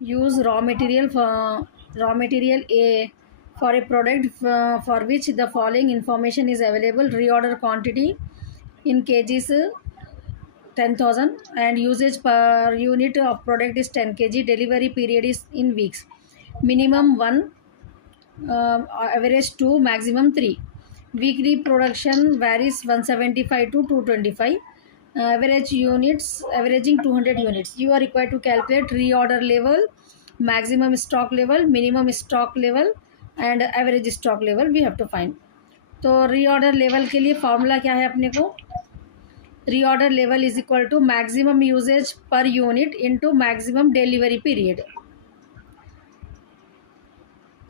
use raw material A for a product for which the following information is available: reorder quantity in kgs 10,000 and usage per unit of product is 10 kg, delivery period is in weeks, minimum 1, average 2, maximum 3. Weekly production varies 175 to 225. Average units, averaging 200 units. You are required to calculate reorder level, maximum stock level, minimum stock level and average stock level we have to find. तो reorder level के लिए formula क्या है अपने को? Reorder level is equal to maximum usage per unit into maximum delivery period.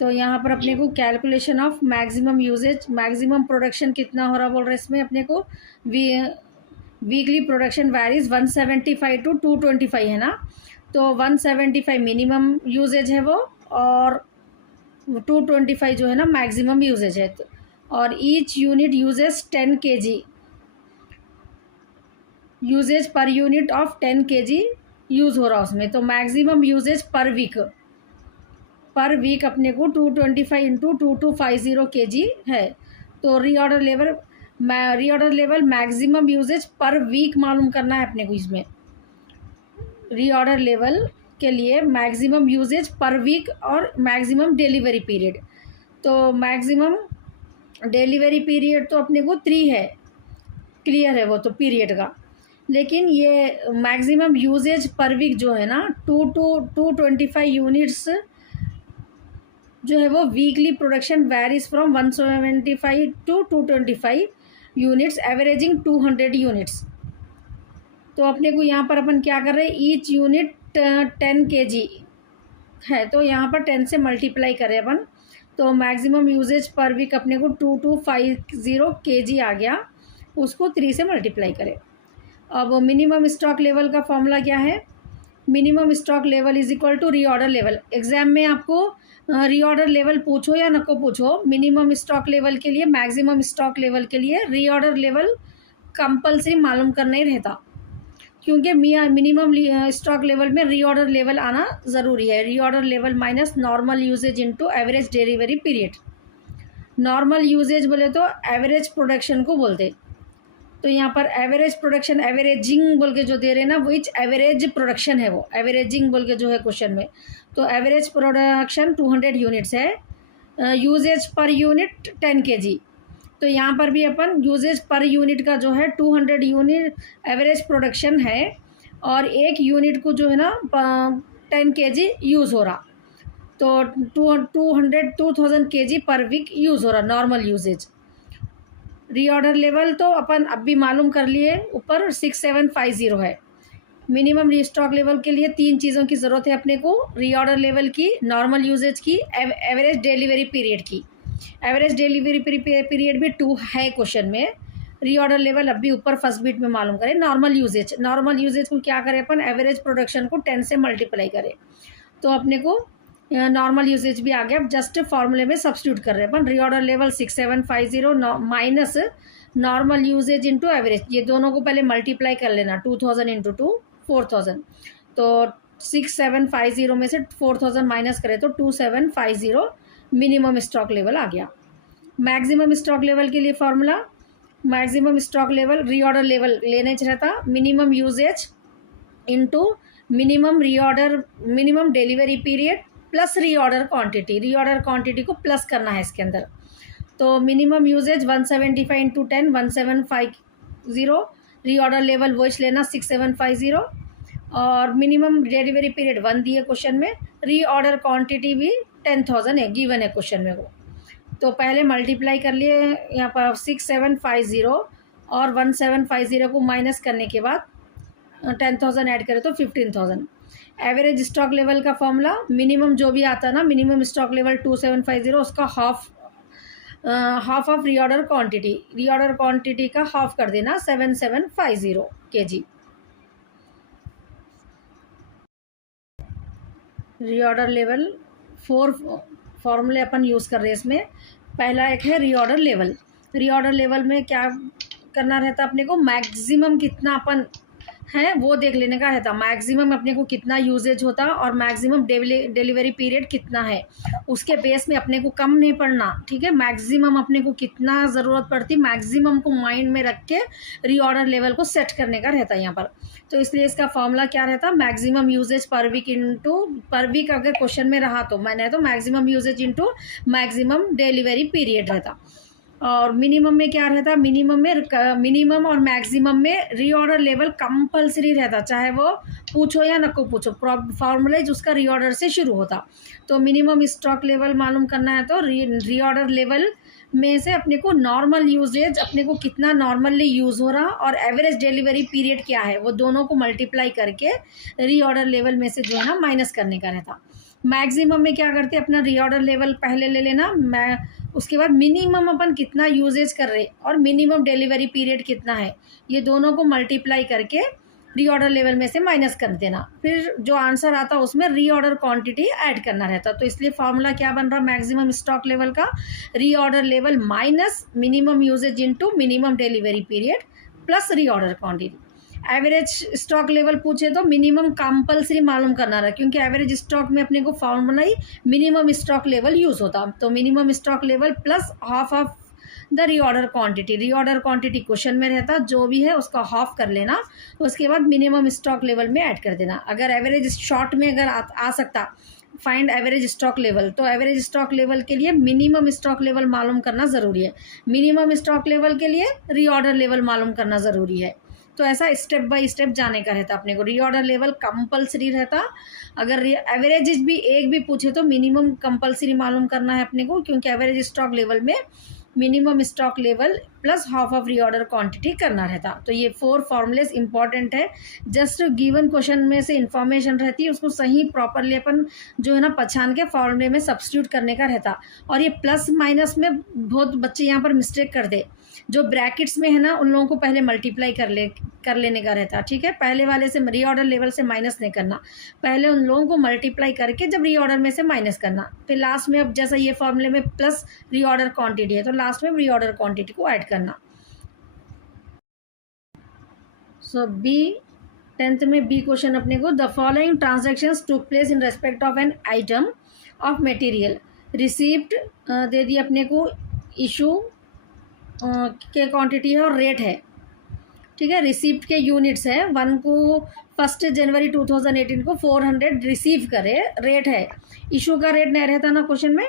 तो यहाँ पर अपने को calculation of maximum usage, maximum production कितना हो रहा बोल रहे हैं इसमें अपने को. वीकली प्रोडक्शन वैरीज 175 टू 225 है ना. तो 175 मिनिमम यूजेज है वो और 225 जो है ना मैक्सिमम यूजेज है. और each unit usage 10 kg, usage per unit of 10 kg use हो रहा उसमें. तो मैक्सिमम यूजेज पर वीक अपने को 225 इंटू 2250 kg है. तो reorder level maximum usage per week मालूम करना है अपने को. इसमें रीऑर्डर लेवल के लिए मैक्सिमम यूजेज पर वीक और मैक्सिमम डिलीवरी पीरियड. तो मैक्सिमम डिलीवरी पीरियड तो अपने को 3 है, क्लियर है वो तो पीरियड का. लेकिन ये मैक्सिमम यूजेज पर वीक जो है ना 225 यूनिट्स जो है वो weekly production varies from 175 to 225 units, averaging 200 units. तो अपने को यहाँ पर अपन क्या कर रहे हैं, ईच यूनिट 10 kg है तो यहाँ पर 10 से मल्टीप्लाई करें अपन. तो मैक्सिमम यूजेज पर वीक अपने को 2250 kg आ गया, उसको 3 से मल्टीप्लाई करें. अब मिनिमम स्टॉक लेवल का फॉर्मूला क्या है? Minimum stock level is equal to reorder level. Exam में आपको रीऑर्डर लेवल पूछो या नको पूछो, मिनिमम स्टॉक लेवल के लिए मैक्सिमम स्टॉक लेवल के लिए रीऑर्डर लेवल कंपलसरी मालूम करना ही रहता, क्योंकि मिनिमम स्टॉक लेवल में रीऑर्डर लेवल आना ज़रूरी है. Reorder level minus normal usage into average delivery period. Normal usage बोले तो एवरेज प्रोडक्शन को बोलते. तो यहाँ पर एवरेज प्रोडक्शन एवरेजिंग बोल के जो दे रहे हैं ना वो एवरेज प्रोडक्शन है, वो एवरेजिंग बोल के जो है क्वेश्चन में. तो एवरेज प्रोडक्शन 200 यूनिट्स है, यूजेज पर यूनिट 10 kg. तो यहाँ पर भी अपन यूजेज पर यूनिट का जो है 200 यूनिट एवरेज प्रोडक्शन है और एक यूनिट को जो है ना 10 kg यूज़ हो रहा. तो 2000 kg पर वीक यूज़ हो रहा नॉर्मल यूजेज. रीऑर्डर लेवल तो अपन अब भी मालूम कर लिए, ऊपर 6750 है. मिनिमम रीस्टॉक लेवल के लिए 3 चीज़ों की ज़रूरत है अपने को: रीऑर्डर लेवल की, नॉर्मल यूजेज की, एवरेज डिलीवरी पीरियड की. एवरेज डिलीवरी पीरियड भी 2 है क्वेश्चन में. रीऑर्डर लेवल अब भी ऊपर फर्स्ट बीट में मालूम करें. नॉर्मल यूजेज को क्या करें अपन, एवरेज प्रोडक्शन को 10 से मल्टीप्लाई करें. तो अपने को नॉर्मल यूजेज भी आ गया. अब जस्ट फार्मूले में सब्स्टिट्यूट कर रहे हैं अपन. Reorder level 6750 minus normal usage into average, ये दोनों को पहले मल्टीप्लाई कर लेना. 2000 इंटू 2 4000. तो 6750 में से 4000 माइनस करें तो 2750 मिनिमम स्टॉक लेवल आ गया. मैक्सिमम स्टॉक लेवल के लिए formula, maximum stock level reorder level लेने रहता minimum usage into minimum delivery period plus reorder quantity को प्लस करना है इसके अंदर. तो minimum usage 175 into 10 1750, reorder level वॉइस लेना 6750 और मिनिमम डिलीवरी पीरियड 1 दिए क्वेश्चन में. रीऑर्डर क्वांटिटी भी 10,000 है, गिवन है क्वेश्चन में वो. तो पहले मल्टीप्लाई कर लिए यहाँ पर 6750 और 1750 को माइनस करने के बाद 10,000 ऐड करें तो 15,000. एवरेज स्टॉक लेवल का फॉर्मूला, मिनिमम जो भी आता ना, मिनिमम स्टॉक लेवल 2750, उसका हाफ ऑफ रीऑर्डर क्वांटिटी का हाफ कर देना 7750 kg. रीऑर्डर लेवल 4 फॉर्मूले अपन यूज़ कर रहे हैं इसमें. पहला एक है रीऑर्डर लेवल में क्या करना रहता अपने को, मैक्सिमम कितना अपन है वो देख लेने का रहता। मैक्सिमम अपने को कितना यूजेज होता और मैक्सिमम डिलीवरी पीरियड कितना है, उसके बेस में अपने को कम नहीं पड़ना, ठीक है। मैक्सिमम अपने को कितना ज़रूरत पड़ती, मैक्सिमम को माइंड में रख के रीऑर्डर लेवल को सेट करने का रहता है यहाँ पर। तो इसलिए इसका फॉर्मूला क्या रहता, maximum usage per week into, per week अगर क्वेश्चन में रहा तो मैंने तो maximum usage into maximum delivery period रहता। और मिनिमम में क्या रहता, मिनिमम और मैक्सिमम में रीऑर्डर लेवल कंपलसरी रहता, चाहे वो पूछो या न को पूछो, फॉर्मूलेज उसका रीऑर्डर से शुरू होता। तो मिनिमम स्टॉक लेवल मालूम करना है तो रीऑर्डर लेवल में से अपने को नॉर्मल यूजेज, अपने को कितना नॉर्मली यूज़ हो रहा और एवरेज डिलीवरी पीरियड क्या है, वो दोनों को मल्टीप्लाई करके रीऑर्डर लेवल में से जो है ना माइनस करने का रहता। मैक्सिमम में क्या करते, अपना रीऑर्डर लेवल पहले ले लेना, मैं उसके बाद मिनिमम अपन कितना यूजेज कर रहे और मिनिमम डिलीवरी पीरियड कितना है, ये दोनों को मल्टीप्लाई करके रीऑर्डर लेवल में से माइनस कर देना। फिर जो आंसर आता उसमें रीऑर्डर क्वांटिटी ऐड करना रहता। तो इसलिए फार्मूला क्या बन रहा, मैक्सिमम स्टॉक लेवल का reorder level minus minimum usage into minimum delivery period plus reorder quantity. Average stock level पूछे तो मिनिमम कंपलसरी मालूम करना रहा, क्योंकि एवरेज स्टॉक में अपने को फॉर्मूला ही मिनिमम स्टॉक लेवल यूज़ होता। तो minimum stock level plus half of the reorder quantity, reorder quantity question में रहता, जो भी है उसका हाफ कर लेना, उसके बाद मिनिमम स्टॉक लेवल में ऐड कर देना। अगर एवरेज शॉर्ट में अगर आ सकता फाइंड एवरेज स्टॉक लेवल, तो एवरेज स्टॉक लेवल के लिए मिनिमम स्टॉक लेवल मालूम करना ज़रूरी है, मिनिमम स्टॉक लेवल के लिए रीऑर्डर लेवल मालूम करना ज़रूरी है। तो ऐसा स्टेप बाय स्टेप जाने का रहता अपने को। रीऑर्डर लेवल कंपलसरी रहता, अगर एवरेजेस भी एक भी पूछे तो मिनिमम कंपलसरी मालूम करना है अपने को, क्योंकि एवरेज स्टॉक लेवल में minimum stock level plus half of reorder quantity करना रहता। तो ये 4 फॉर्मूलेस इंपॉर्टेंट है, जस्ट गिवन क्वेश्चन में से इंफॉर्मेशन रहती है, उसको सही प्रॉपरली अपन जो है ना पहचान के फॉर्मूले में सब्स्टिट्यूट करने का रहता। और ये प्लस माइनस में बहुत बच्चे यहाँ पर मिस्टेक कर दे, जो ब्रैकेट्स में है ना उन लोगों को पहले मल्टीप्लाई कर लेने का रहता, ठीक है। पहले वाले से रीऑर्डर लेवल से माइनस नहीं करना, पहले उन लोगों को मल्टीप्लाई करके जब रीऑर्डर में से माइनस करना, फिर लास्ट में अब जैसा ये फॉर्मूले में प्लस रीऑर्डर क्वांटिटी है तो लास्ट में रीऑर्डर क्वांटिटी को ऐड करना। सो बी 10th में बी क्वेश्चन अपने को, the following transactions took place in respect of an item of material received, दे दी अपने को, इशू के क्वांटिटी है और रेट है, ठीक है। रिसीप्ट के यूनिट्स है, 1 को 1 जनवरी 2018 को 400 रिसीव करे, रेट है, इशू का रेट नहीं रहता ना क्वेश्चन में,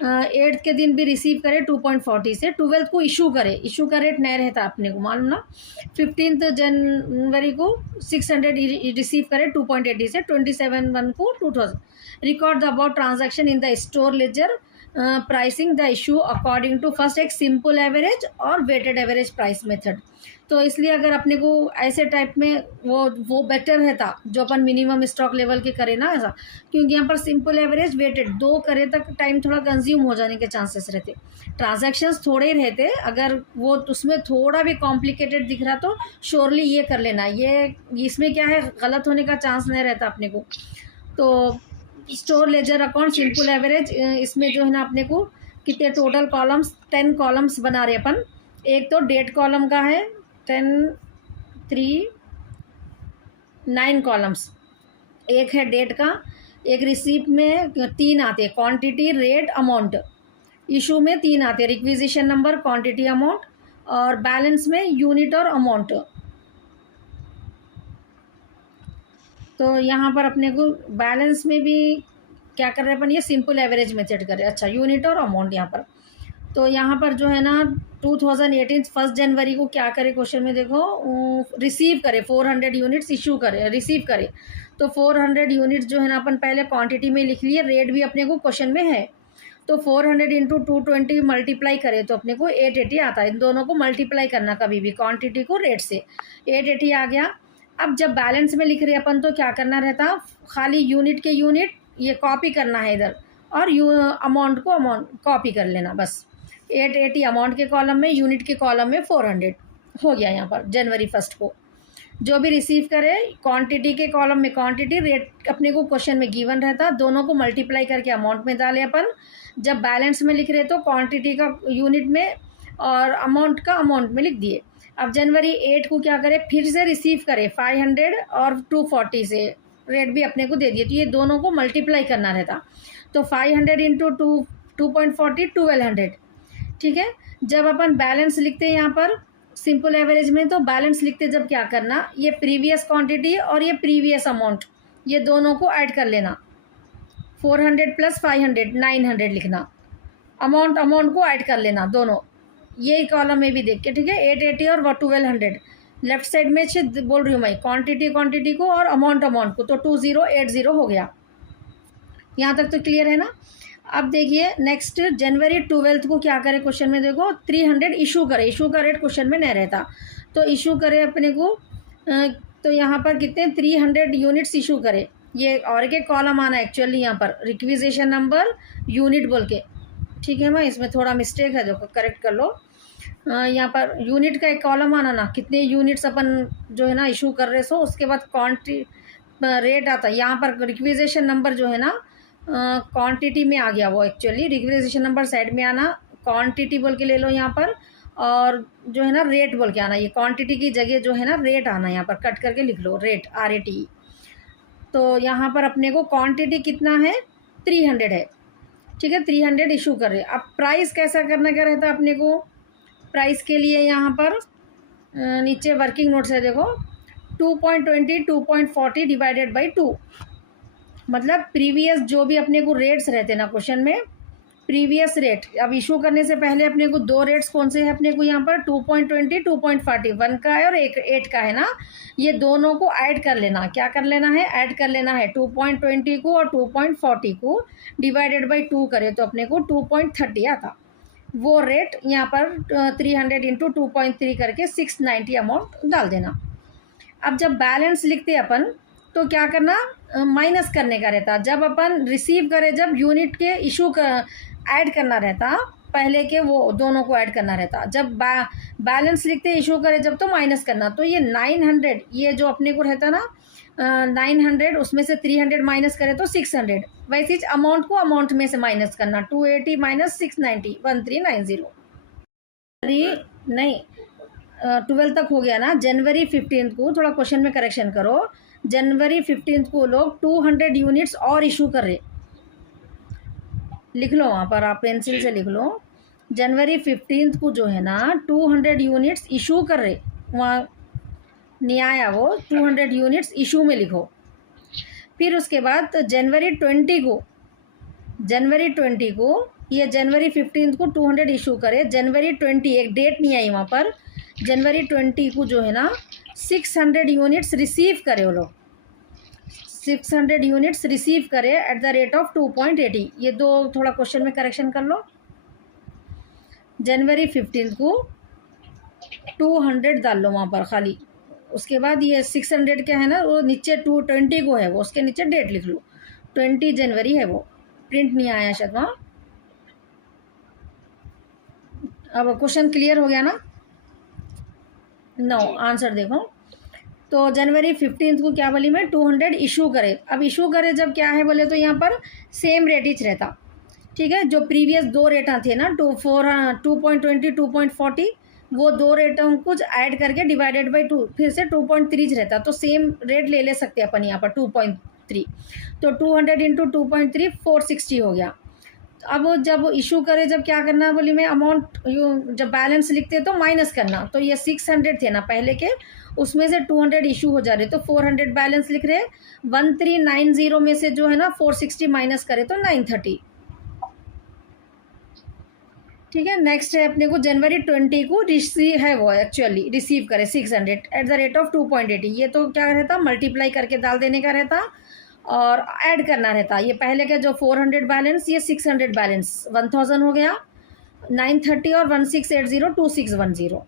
8th के दिन भी रिसीव करे 2.40 से, 12th को इशू करे, इशू का रेट नहीं रहता अपने को मालूम ना, 15th जनवरी को 600 रिसीव करे 2.80 से, 27 को 2000। Record the about transaction in the store ledger, pricing the issue according to first एक सिंपल एवरेज और वेटेड एवरेज प्राइस मेथड। तो इसलिए अगर अपने को ऐसे टाइप में वो बेटर रहता जो अपन मिनिमम स्टॉक लेवल के करें ना ऐसा, क्योंकि यहाँ पर सिंपल एवरेज वेटेड दो करे तक टाइम थोड़ा कंज्यूम हो जाने के चांसेस रहते, ट्रांजैक्शंस थोड़े ही रहते। अगर वो उसमें थोड़ा भी कॉम्प्लिकेटेड दिख रहा तो श्योरली ये कर लेना, ये इसमें क्या है गलत होने का चांस नहीं रहता अपने को। तो store ledger account simple average, इसमें जो है ना अपने को कितने टोटल कॉलम्स 10 कॉलम्स बना रहे अपन। एक तो डेट कॉलम का है 10, 3, 9 कॉलम्स, एक है डेट का, एक रिसीप्ट में 3 आते हैं, क्वांटिटी, रेट, अमाउंट। इशू में 3 आते हैं, रिक्विजिशन नंबर, क्वांटिटी, अमाउंट, और बैलेंस में यूनिट और अमाउंट। तो यहाँ पर अपने को बैलेंस में भी क्या कर रहे हैं अपन, ये सिंपल एवरेज मेथड कर रहे हैं। अच्छा, यूनिट और अमाउंट यहाँ पर, तो यहाँ पर जो है ना 2018 1 जनवरी को क्या करे क्वेश्चन में देखो, रिसीव करे 400 यूनिट्स, इशू करे, रिसीव करे तो 400 यूनिट्स जो है ना अपन पहले क्वांटिटी में लिख लिए, रेट भी अपने को क्वेश्चन में है, तो 400 इंटू 220 मल्टीप्लाई करे तो अपने को 880 आता है। इन दोनों को मल्टीप्लाई करना कभी भी, क्वांटिटी को रेट से, 880 आ गया। अब जब बैलेंस में लिख रहे अपन तो क्या करना रहता, खाली यूनिट के यूनिट ये कॉपी करना है इधर, और अमाउंट को अमाउंट कॉपी कर लेना बस। 880 अमाउंट के कॉलम में, यूनिट के कॉलम में 400 हो गया। यहाँ पर जनवरी 1 को जो भी रिसीव करे, क्वांटिटी के कॉलम में क्वांटिटी, रेट अपने को क्वेश्चन में गिवन रहता, दोनों को मल्टीप्लाई करके अमाउंट में डाले अपन। जब बैलेंस में लिख रहे तो क्वांटिटी का यूनिट में और अमाउंट का अमाउंट में लिख दिए। अब जनवरी 8 को क्या करें, फिर से रिसीव करें 500 और 240 से रेट भी अपने को दे दिए, तो ये दोनों को मल्टीप्लाई करना रहता। तो 500 इंटू 2.40 1200, ठीक है। जब अपन बैलेंस लिखते हैं यहाँ पर सिंपल एवरेज में, तो बैलेंस लिखते जब क्या करना, ये प्रीवियस क्वांटिटी और ये प्रीवियस अमाउंट, ये दोनों को ऐड कर लेना। 400 प्लस 500 900 लिखना, अमाउंट को ऐड कर लेना दोनों, ये कॉलम में भी देख के, ठीक है। 880 और 1200 लेफ्ट साइड में बोल रही हूँ मैं, क्वांटिटी को और अमाउंट को, तो 2080 हो गया। यहाँ तक तो क्लियर है ना। अब देखिए नेक्स्ट जनवरी 12 को क्या करें, क्वेश्चन में देखो 300 इशू करे, इशू का रेट क्वेश्चन में नहीं रहता, तो इशू करे अपने को, तो यहाँ पर कितने 300 यूनिट्स इशू करे, ये और एक कॉलम आना एक्चुअली यहाँ पर रिक्विजिशन नंबर यूनिट बोल के, ठीक है। मैं इसमें थोड़ा मिस्टेक है, देखो करेक्ट कर लो। यहाँ पर यूनिट का एक कॉलम आना ना, कितने यूनिट्स अपन जो है ना इशू कर रहे, सो उसके बाद रेट आता है। यहाँ पर रिक्विजिशन नंबर जो है ना क्वांटिटी में आ गया वो, एक्चुअली रिक्विजिशन नंबर साइड में आना, क्वांटिटी बोल के ले लो यहाँ पर, और जो है ना रेट बोल के आना, ये क्वांटिटी की जगह जो है ना रेट आना, यहाँ पर कट करके लिख लो रेट RAT। तो यहाँ पर अपने को क्वांटिटी कितना है 300 है, ठीक है। 300 इशू कर रहे। अब प्राइस कैसा करने का रहता है अपने को, प्राइस के लिए यहाँ पर नीचे वर्किंग नोट्स है देखो, 2.20 2.40 डिवाइडेड बाई 2, मतलब प्रीवियस जो भी अपने को रेट्स रहते ना क्वेश्चन में, प्रीवियस रेट। अब इशू करने से पहले अपने को दो रेट्स कौन से हैं अपने को यहाँ पर, 2.20 2.40, 1 का है और 8 का है ना, ये दोनों को ऐड कर लेना। क्या कर लेना है, ऐड कर लेना है 2.20 को और 2.40 को डिवाइडेड बाई 2 करें तो अपने को 2.30 आता। वो रेट यहाँ पर 300 इंटू 2.3 करके 690 अमाउंट डाल देना। अब जब बैलेंस लिखते अपन तो क्या करना, माइनस करने का रहता। जब अपन रिसीव करें, जब यूनिट के इशू का ऐड करना रहता, पहले के वो दोनों को ऐड करना रहता। जब बैलेंस लिखते इशू करें जब, तो माइनस करना। तो ये 900, ये जो अपने को रहता ना 900, उसमें से 300 माइनस करें तो 600, वैसे ही अमाउंट को अमाउंट में से माइनस करना। 280 माइनस 690 1390। नहीं 12 तक हो गया ना। जनवरी 15 को थोड़ा क्वेश्चन में करेक्शन करो, जनवरी 15 को लोग 200 यूनिट्स और इशू कर रहे, लिख लो वहाँ पर, आप पेंसिल से लिख लो। जनवरी 15 को जो है ना 200 यूनिट्स इशू कर रहे, वहाँ नहीं आया वो, 200 यूनिट्स इशू में लिखो। फिर उसके बाद जनवरी 20 को ये जनवरी 15 को 200 इशू करे, जनवरी 20 एक डेट नहीं आई वहाँ पर, जनवरी 20 को जो है ना 600 यूनिट्स रिसीव करे वो लोग, 600 यूनिट्स रिसीव करे एट द रेट ऑफ 2.80। ये दो थोड़ा क्वेश्चन में करेक्शन कर लो। जनवरी 15 को 200 डाल लो वहाँ पर खाली, उसके बाद ये 600 क्या है ना, वो नीचे 220 को है वो, उसके नीचे डेट लिख लो, 20 जनवरी है वो, प्रिंट नहीं आया शायद वहाँ। अब क्वेश्चन क्लियर हो गया ना। नो आंसर देखो, तो जनवरी 15 को क्या बोली मैं, 200 इशू करे। अब इशू करे जब क्या है बोले तो यहाँ पर सेम रेट ही रहता, ठीक है। जो प्रीवियस दो रेटा थे ना 2.20 2.40, वो दो रेटों कुछ ऐड करके डिवाइडेड बाई 2 फिर से 2.3 रहता, तो सेम रेट ले सकते अपन यहाँ पर 2.3। तो 200 इंटू 2.3 460 हो गया। अब जब इशू करे जब क्या करना बोली मैं, अमाउंट जब बैलेंस लिखते तो माइनस करना। तो ये 600 थे ना पहले के, उसमें से 200 इशू हो जा रहे, तो 400 बैलेंस लिख रहे। 1390 में से जो है ना 460 माइनस करे तो 930, ठीक है। नेक्स्ट है अपने को जनवरी 20 को रिसीव है वो, एक्चुअली रिसीव करे 600 एट द रेट ऑफ 2.80। ये तो क्या रहता, मल्टीप्लाई करके डाल देने का रहता और ऐड करना रहता। ये पहले का जो 400 बैलेंस, ये 600 बैलेंस 1000 हो गया, 930 और 1680 2610।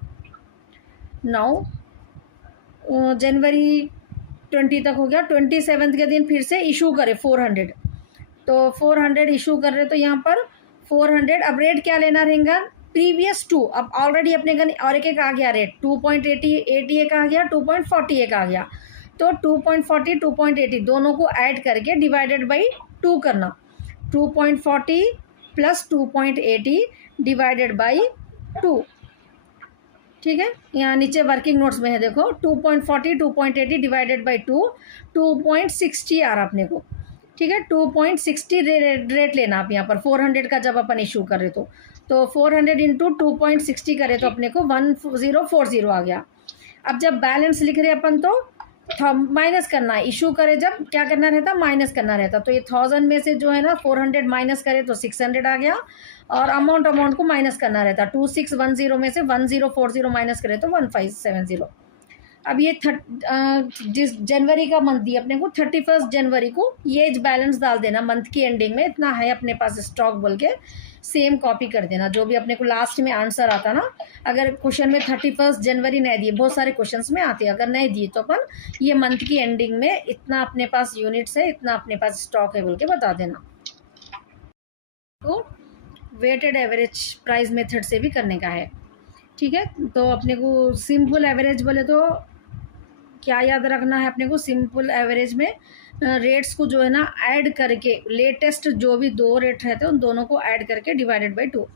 नाउ जनवरी 20 तक हो गया। 27 के दिन फिर से इशू करे 400, तो 400 इशू कर रहे, तो यहाँ पर 400। अब रेट क्या लेना रहेगा, प्रीवियस 2। अब ऑलरेडी अपने का और एक आ गया रेट, 2.80 एक आ गया, 2.40 एक आ गया, तो 2.40 2.80 दोनों को ऐड करके डिवाइडेड बाई 2 करना। 2.40 प्लस 2.80 डिवाइडेड बाई 2, ठीक है, यहाँ नीचे वर्किंग नोट्स में है, देखो 2.40 2.80 डिवाइडेड बाई 2.60 आ रहा अपने को। ठीक है, 2.60 रेट लेना आप यहाँ पर 400 का जब अपन इशू कर रहे तो 400 इंटू 2.60 करे तो अपने को 1040 आ गया। अब जब बैलेंस लिख रहे अपन तो माइनस करना है, इशू करे जब क्या करना रहता, माइनस करना रहता। तो ये 1000 में से जो है ना 400 माइनस करे तो 600 आ गया, और अमाउंट को माइनस करना रहता। 2610 में से 1040 माइनस करे तो 1570। अब ये जिस जनवरी का मंथ दिया अपने को 31 जनवरी को ये बैलेंस डाल देना मंथ की एंडिंग में, इतना है अपने पास स्टॉक बोल के सेम कॉपी कर देना जो भी अपने को लास्ट में आंसर आता ना। अगर क्वेश्चन में 31 जनवरी नहीं दिए, बहुत सारे क्वेश्चंस में आते हैं, अगर नहीं दिए तो अपन ये मंथ की एंडिंग में इतना अपने पास यूनिट्स है, इतना अपने पास स्टॉक है बोल के बता देना। तो वेटेड एवरेज प्राइस मेथड से भी करने का है। ठीक है, तो अपने को सिंपल एवरेज बोले तो क्या याद रखना है अपने को, सिंपल एवरेज में रेट्स को जो है ना ऐड करके, लेटेस्ट जो भी दो रेट रहते हैं उन दोनों को ऐड करके डिवाइडेड बाई 2।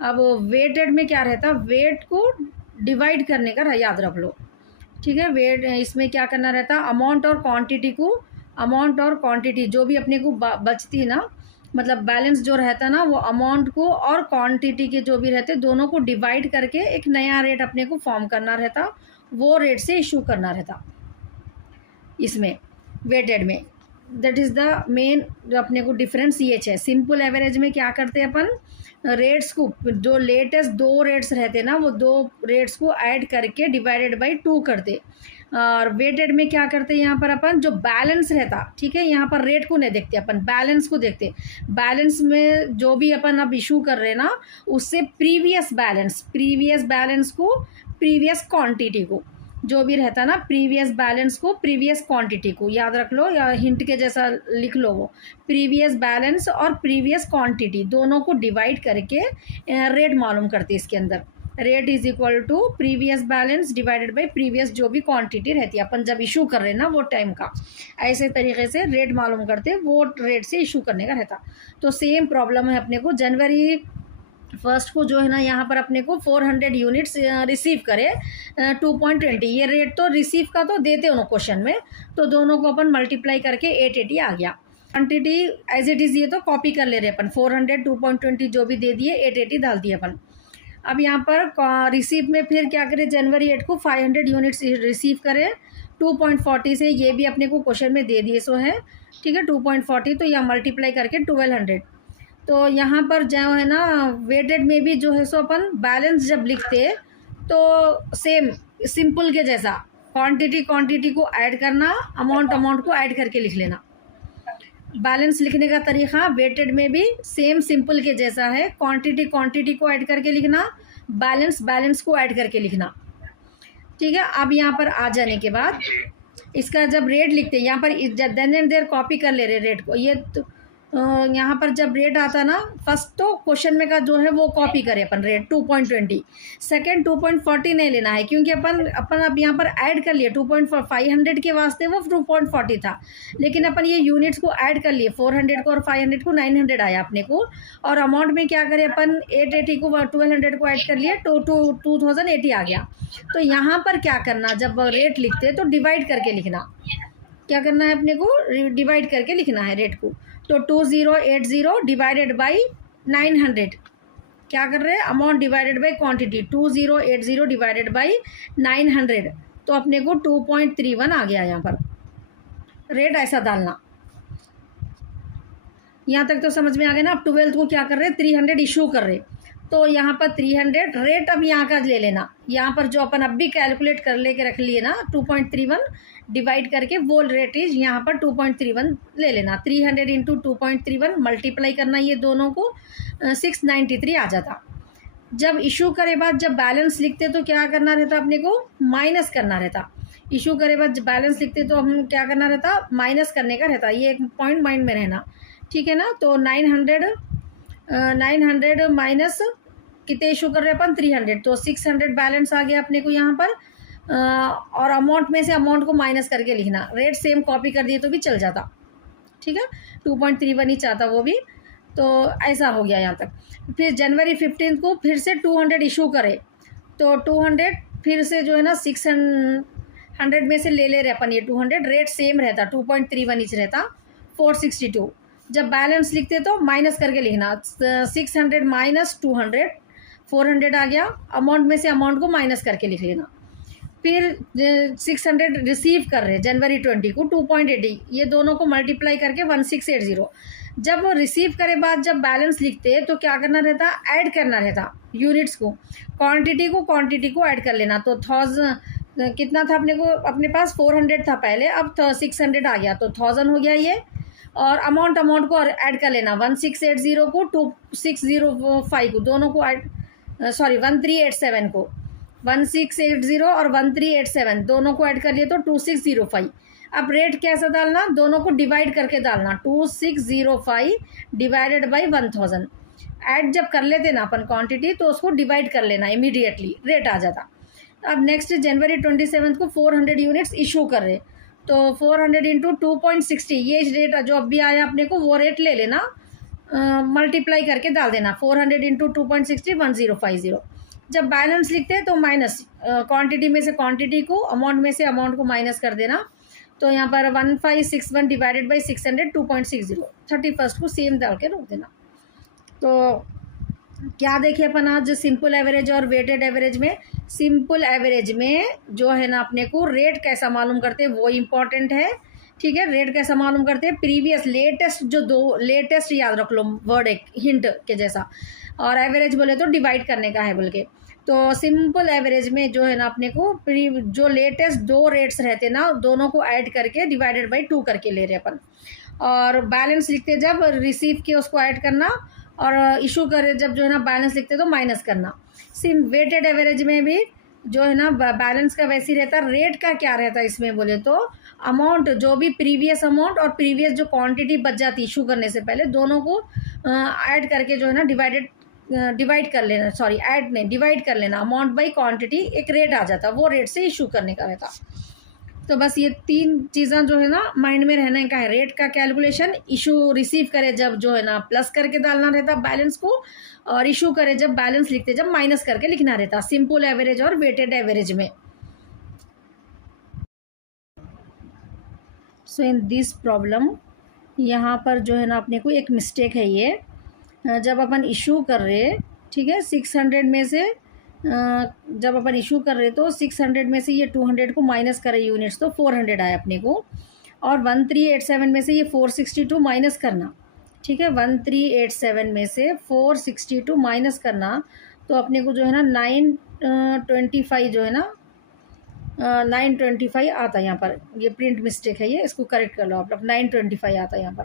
अब वेटेड में क्या रहता है, वेट को डिवाइड करने का याद रख लो। ठीक है, वेट इसमें क्या करना रहता है, अमाउंट और क्वांटिटी जो भी अपने को बचती है ना, मतलब बैलेंस जो रहता ना वो अमाउंट को और क्वांटिटी के जो भी रहते दोनों को डिवाइड करके एक नया रेट अपने को फॉर्म करना रहता, वो रेट से इशू करना रहता इसमें वेटेड में। दैट इज़ द मेन जो अपने को डिफरेंस ये है। सिंपल एवरेज में क्या करते हैं अपन, रेट्स को जो लेटेस्ट दो रेट्स रहते ना वो दो रेट्स को ऐड करके डिवाइडेड बाई 2 करते, और वेटेड में क्या करते हैं यहाँ पर अपन जो बैलेंस रहता, ठीक है, यहाँ पर रेट को नहीं देखते अपन, बैलेंस को देखते। बैलेंस में जो भी अपन अब इशू कर रहे हैं ना उससे प्रीवियस बैलेंस को प्रीवियस क्वांटिटी को जो भी रहता ना, प्रीवियस बैलेंस को प्रीवियस क्वांटिटी को याद रख लो या हिंट के जैसा लिख लो, वो प्रीवियस बैलेंस और प्रीवियस क्वांटिटी दोनों को डिवाइड करके रेट मालूम करते। इसके अंदर rate is equal to previous balance divided by previous जो भी क्वांटिटी रहती है अपन जब इशू कर रहे हैं ना वो टाइम का, ऐसे तरीके से रेट मालूम करते, वो रेट से इशू करने का रहता। तो सेम प्रॉब्लम है अपने को, जनवरी फर्स्ट को जो है ना यहाँ पर अपने को 400 यूनिट्स रिसीव करे 2.20, ये रेट तो रिसीव का तो देते उन्होंने क्वेश्चन में, तो दोनों को अपन मल्टीप्लाई करके 880 आ गया। क्वांटिटी एज इट इज़ ये तो कॉपी कर ले रहे अपन, 400 2.20 जो भी दे दिए 880 डाल दिए अपन। अब यहाँ पर रिसीव में फिर क्या करें, जनवरी 8 को 500 यूनिट्स रिसीव करें 2.40 से, ये भी अपने को क्वेश्चन में दे दिए सो है। ठीक है, 2.40 तो यहाँ मल्टीप्लाई करके 1200। तो यहाँ पर जो है ना वेटेड में भी जो है सो अपन बैलेंस जब लिखते तो सेम सिंपल के जैसा क्वांटिटी को ऐड करना, अमाउंट को ऐड करके लिख लेना। बैलेंस लिखने का तरीका वेटेड में भी सेम सिंपल के जैसा है, क्वांटिटी को ऐड करके लिखना, बैलेंस को ऐड करके लिखना। ठीक है, अब यहाँ पर आ जाने के बाद इसका जब रेट लिखते हैं यहाँ पर देन एंड देयर कॉपी कर ले रहे रेट को, ये तो यहाँ पर जब रेट आता ना फर्स्ट तो क्वेश्चन में का जो है वो कॉपी करें अपन रेट 2.20, सेकेंड 2.40 नहीं लेना है क्योंकि अपन अब यहाँ पर ऐड कर लिए 500 के वास्ते वो 2.40 था, लेकिन अपन ये यूनिट्स को ऐड कर लिए 400 को और 500 को 900 आया अपने को, और अमाउंट में क्या करें अपन 880 को 1200 को ऐड कर लिए तो 2080 आ गया। तो यहाँ पर क्या करना, जब रेट लिखते तो डिवाइड करके लिखना, क्या करना है अपने को डिवाइड करके लिखना है रेट को। तो 2080 डिवाइडेड बाई 900, क्या कर रहे हैं, amount divided by quantity, 2080 divided by 900, तो अपने को 2.31 आ गया। यहाँ पर रेट ऐसा डालना। यहाँ तक तो समझ में आ गया ना। अब 12th को क्या कर रहे हैं, 300 इशू कर रहे, तो यहाँ पर 300 रेट अब यहाँ का ले लेना, यहाँ पर जो अपन अब भी कैलकुलेट कर लेके रख लिए ना 2.31 डिवाइड करके वो रेट इज यहाँ पर 2.31 ले लेना। 300 इंटू 2.31 मल्टीप्लाई करना, ये दोनों को 693 आ जाता। जब इशू करे बाद जब बैलेंस लिखते तो क्या करना रहता, अपने को माइनस करना रहता। इशू करे बाद बैलेंस लिखते तो हम क्या करना रहता, माइनस करने का रहता, ये एक पॉइंट माइंड में रहना। ठीक है ना, तो 900 माइनस कितने इशू कर रहे हैं अपन 300, तो 600 बैलेंस आ गया अपने को यहाँ पर, और अमाउंट में से अमाउंट को माइनस करके लिखना, रेट सेम कॉपी कर दिए तो भी चल जाता। ठीक है, 2.31 ही चाहता वो भी, तो ऐसा हो गया यहाँ तक। फिर जनवरी 15 को फिर से 200 इशू करे तो 200 फिर से जो है ना 600 में से ले रहे अपन, ये 200 रेट सेम रहता, 2.31 इंच रहता, 462। जब बैलेंस लिखते तो माइनस करके लिखना, 600 माइनस 200, 400 आ गया, अमाउंट में से अमाउंट को माइनस करके लिख लेना। फिर 600 रिसीव कर रहे जनवरी 20 को 2.80, ये दोनों को मल्टीप्लाई करके 1680। जब रिसीव करे बाद जब बैलेंस लिखते तो क्या करना रहता, ऐड करना रहता यूनिट्स को, क्वांटिटी को ऐड कर लेना। तो 1000 कितना था अपने को, अपने पास 400 था पहले, अब 600 आ गया तो 1000 हो गया ये। और अमाउंट को ऐड कर लेना, 1680 को 2605 को, दोनों को ऐड, सॉरी 1387 को, 1680 और 1387 दोनों को ऐड कर लिए तो 2605। अब रेट कैसा डालना, दोनों को डिवाइड करके डालना, 2605 डिवाइडेड बाई 1000। ऐड जब कर लेते ना अपन क्वांटिटी तो उसको डिवाइड कर लेना, इमीडिएटली रेट आ जाता। अब नेक्स्ट जनवरी 27 को 400 यूनिट्स इशू कर रहे, तो 400 इंटू 2.60, ये रेट जो अभी आया अपने को वो रेट ले लेना, मल्टीप्लाई करके डाल देना, 400 इंटू 2.60 1050। जब बैलेंस लिखते हैं तो माइनस क्वांटिटी में से क्वांटिटी को, अमाउंट में से अमाउंट को माइनस कर देना। तो यहाँ पर 1561 डिवाइडेड बाई 600 2.60, 31 को सेम डाल के रख देना। तो क्या देखे अपन आज सिंपल एवरेज और वेटेड एवरेज में, सिंपल एवरेज में जो है ना अपने को रेट कैसा मालूम करते हैं वो इम्पॉर्टेंट है, ठीक है। रेट कैसा मालूम करते हैं, प्रीवियस लेटेस्ट, जो दो लेटेस्ट याद रख लो, वर्ड एक हिंट के जैसा, और एवरेज बोले तो डिवाइड करने का है बोल के। तो सिंपल एवरेज में जो है ना अपने को जो लेटेस्ट दो रेट्स रहते ना, दोनों को ऐड करके डिवाइडेड बाई 2 करके ले रहे अपन। और बैलेंस लिखते जब रिसीव के उसको ऐड करना, और इशू करे जब जो है ना बैलेंस लिखते तो माइनस करना। सिम वेटेड एवरेज में भी जो है ना बैलेंस का वैसे ही रहता, रेट का क्या रहता है इसमें बोले तो, अमाउंट जो भी प्रीवियस अमाउंट और प्रीवियस जो क्वांटिटी बच जाती इशू करने से पहले, दोनों को ऐड करके जो है ना डिवाइड कर लेना, सॉरी ऐड नहीं, डिवाइड कर लेना, अमाउंट बाई क्वांटिटी, एक रेट आ जाता, वो रेट से इशू करने का रहता। तो बस ये 3 चीज़ें जो है ना माइंड में रहने का है, रेट का कैलकुलेशन, इशू रिसीव करे जब जो है ना प्लस करके डालना रहता बैलेंस को, और इशू करे जब बैलेंस लिखते जब माइनस करके लिखना रहता, सिंपल एवरेज और वेटेड एवरेज में। सो इन दिस प्रॉब्लम यहाँ पर जो है ना अपने को एक मिस्टेक है ये, जब अपन इशू कर रहे, ठीक है, 600 में से जब अपन इशू कर रहे तो 600 में से ये 200 को माइनस करे यूनिट्स तो 400 आया अपने को, और 1387 में से ये 462 माइनस करना, ठीक है, 1387 में से 462 माइनस करना, तो अपने को जो है ना 925 जो है ना 925 आता है यहाँ पर, ये प्रिंट मिस्टेक है ये, इसको करेक्ट कर लो आप लोग, 925 आता है यहाँ पर,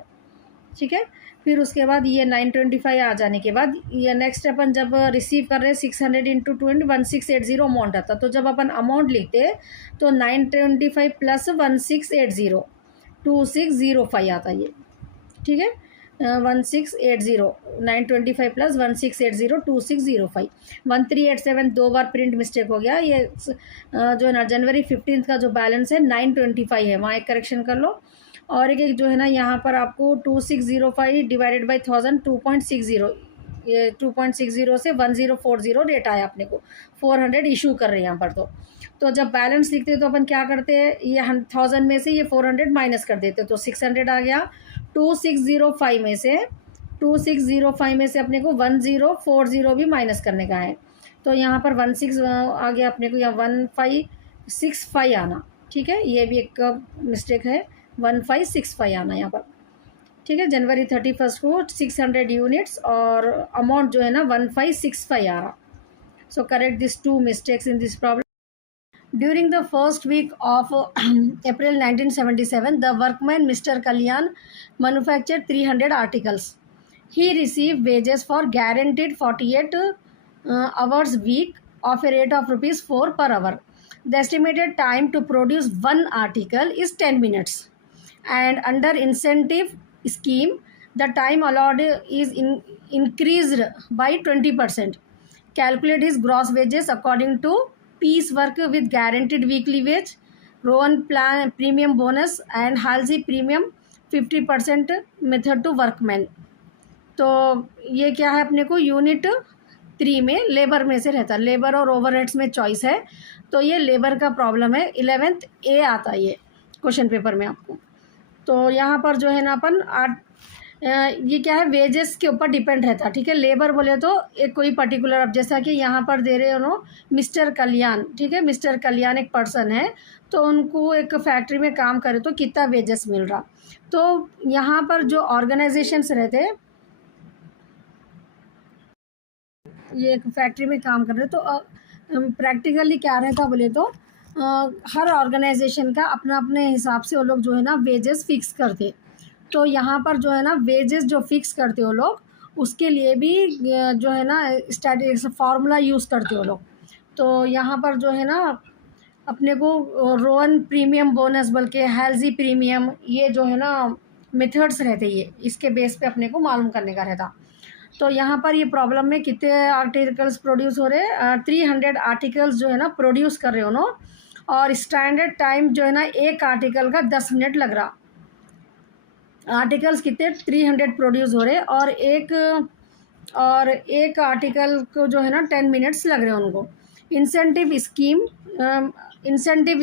ठीक है। फिर उसके बाद ये 925 आ जाने के बाद ये नेक्स्ट अपन जब रिसीव कर रहे हैं 600 इंटू 20 1680 अमाउंट आता, तो जब अपन अमाउंट लिखते तो 925 प्लस 1680 2605 आता ये, ठीक है, 1680 925 प्लस 1680 2605। 1387 दो बार प्रिंट मिस्टेक हो गया, ये जो है ना जनवरी 15 का जो बैलेंस है 925 है, वहाँ एक करेक्शन कर लो। और एक जो है ना यहाँ पर आपको 2605 डिवाइडेड बाई 1000 2.60, ये 2.60 से 1040 रेट आया अपने को, 400 इशू कर रहे हैं यहाँ पर। तो जब बैलेंस लिखते हैं तो अपन क्या करते हैं, ये 1000 में से ये 400 माइनस कर देते, तो 600 आ गया। 2605 में से अपने को 1040 भी माइनस करने का है, तो यहाँ पर 16 आ गया अपने को, यहाँ 1565 आना, ठीक है, ये भी एक मिस्टेक है, 1565 आना यहाँ पर, ठीक है। जनवरी 31 को 600 यूनिट्स और अमाउंट जो है ना 1565 आ रहा। So correct this 2 mistakes in this problem. During the first week of April 1977, the workman Mr. Kalyan manufactured 300 articles. He received wages for guaranteed 48 hours week of a rate of ₹4 per hour. The estimated time to produce one article is 10 minutes. And under incentive scheme, the time allowed is increased by 20%. Calculate his gross wages according to piece work with guaranteed weekly wage, Rowan plan premium bonus and Halsey premium 50% method to workman. तो ये क्या है अपने को unit 3 में labour में से रहता है, लेबर और ओवरहेड्स में चॉइस है, तो ये लेबर का प्रॉब्लम है। 11th ए आता है ये क्वेश्चन पेपर में आपको। तो यहाँ पर जो है ना अपन ये क्या है, वेजेस के ऊपर डिपेंड रहता है, ठीक है। लेबर बोले तो एक कोई पर्टिकुलर, अब जैसा कि यहाँ पर दे रहे हो मिस्टर कल्याण, ठीक है, मिस्टर कल्याण एक पर्सन है, तो उनको एक फैक्ट्री में काम करे तो कितना वेजेस मिल रहा। तो यहाँ पर जो ऑर्गेनाइजेशंस रहते हैं, ये एक फैक्ट्री में काम कर रहे तो प्रैक्टिकली क्या रहता बोले तो हर ऑर्गेनाइजेशन का अपना अपने हिसाब से वो लोग जो है ना वेजेस फिक्स करते। तो यहाँ पर जो है ना वेजेस जो फिक्स करते हो लोग, उसके लिए भी जो है ना स्टैटिस्टिक्स फार्मूला यूज़ करते हो लोग। तो यहाँ पर जो है ना अपने को रोअन प्रीमियम बोनस बल्कि हेल्जी प्रीमियम, ये जो है ना मेथड्स रहते, ये इसके बेस पे अपने को मालूम करने का रहता। तो यहाँ पर ये प्रॉब्लम में कितने आर्टिकल्स प्रोड्यूस हो रहे हैं, 300 आर्टिकल्स जो है ना प्रोड्यूस कर रहे हो ना, और स्टैंडर्ड टाइम जो है ना एक आर्टिकल का 10 मिनट लग रहा। आर्टिकल्स कितने 300 प्रोड्यूस हो रहे, और एक आर्टिकल को जो है ना 10 मिनट्स लग रहे हैं उनको। इंसेंटिव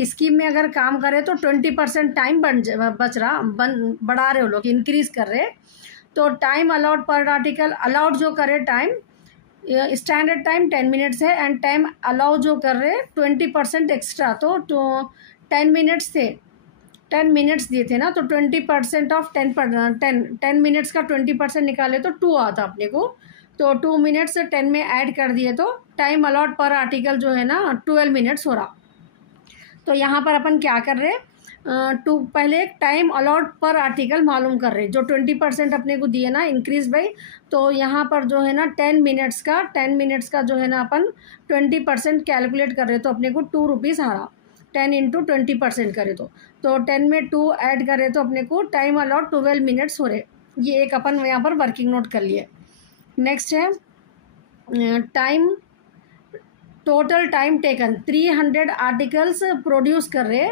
स्कीम में अगर काम करें तो 20% टाइम बढ़ा रहे हो लोग, इंक्रीज़ कर रहे। तो टाइम अलाउड पर आर्टिकल, अलाउड जो करे टाइम, स्टैंडर्ड टाइम 10 मिनट्स है, एंड टाइम अलाउ जो कर रहे 20% एक्स्ट्रा। तो 10 मिनट्स थे, 10 मिनट्स दिए थे ना, तो 20% ऑफ 10 मिनट्स का 20% निकाले तो 2 आता अपने को। तो 2 मिनट्स 10 में ऐड कर दिए तो टाइम अलाउड पर आर्टिकल जो है ना 12 मिनट्स हो रहा। तो यहाँ पर अपन क्या कर रहे हैं, पहले टाइम अलाउड पर आर्टिकल मालूम कर रहे, जो 20% अपने को दिए ना इंक्रीज बाई। तो यहाँ पर जो है ना 10 मिनट्स का जो है ना अपन 20% कैलकुलेट कर रहे, तो अपने को 2 रुपीज़ आ रहा। 10 इंटू 20% करे तो 10 में 2 ऐड करे तो अपने को टाइम अलाउड 12 मिनट्स हो रहे। ये एक अपन यहाँ पर वर्किंग नोट कर लिए। नेक्स्ट है time, total time taken, 300 articles produce कर रहे।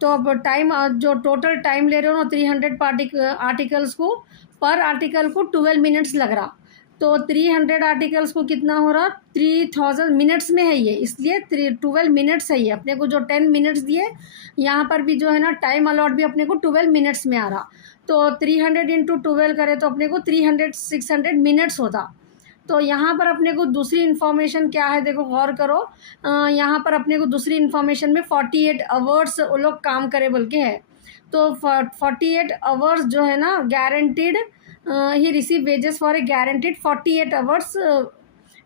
तो अब टाइम जो टोटल टाइम ले रहे हो ना 300 आर्टिकल्स को, पर आर्टिकल को 12 मिनट्स लग रहा। तो 300 आर्टिकल्स को कितना हो रहा, 3000 मिनट्स में है ये, इसलिए 12 मिनट्स है ये। अपने को जो 10 मिनट्स दिए, यहाँ पर भी जो है ना टाइम अलॉट भी अपने को 12 मिनट्स में आ रहा। तो 300 इंटू 12 करें तो अपने को 600 मिनट्स होता। तो यहाँ पर अपने को दूसरी इन्फॉर्मेशन क्या है, देखो गौर करो, यहाँ पर अपने को दूसरी इन्फॉर्मेशन में 48 आवर्स वो लोग काम करे बोल के है। तो 48 आवर्स जो है ना guaranteed, he receive wages for a guaranteed 48 hours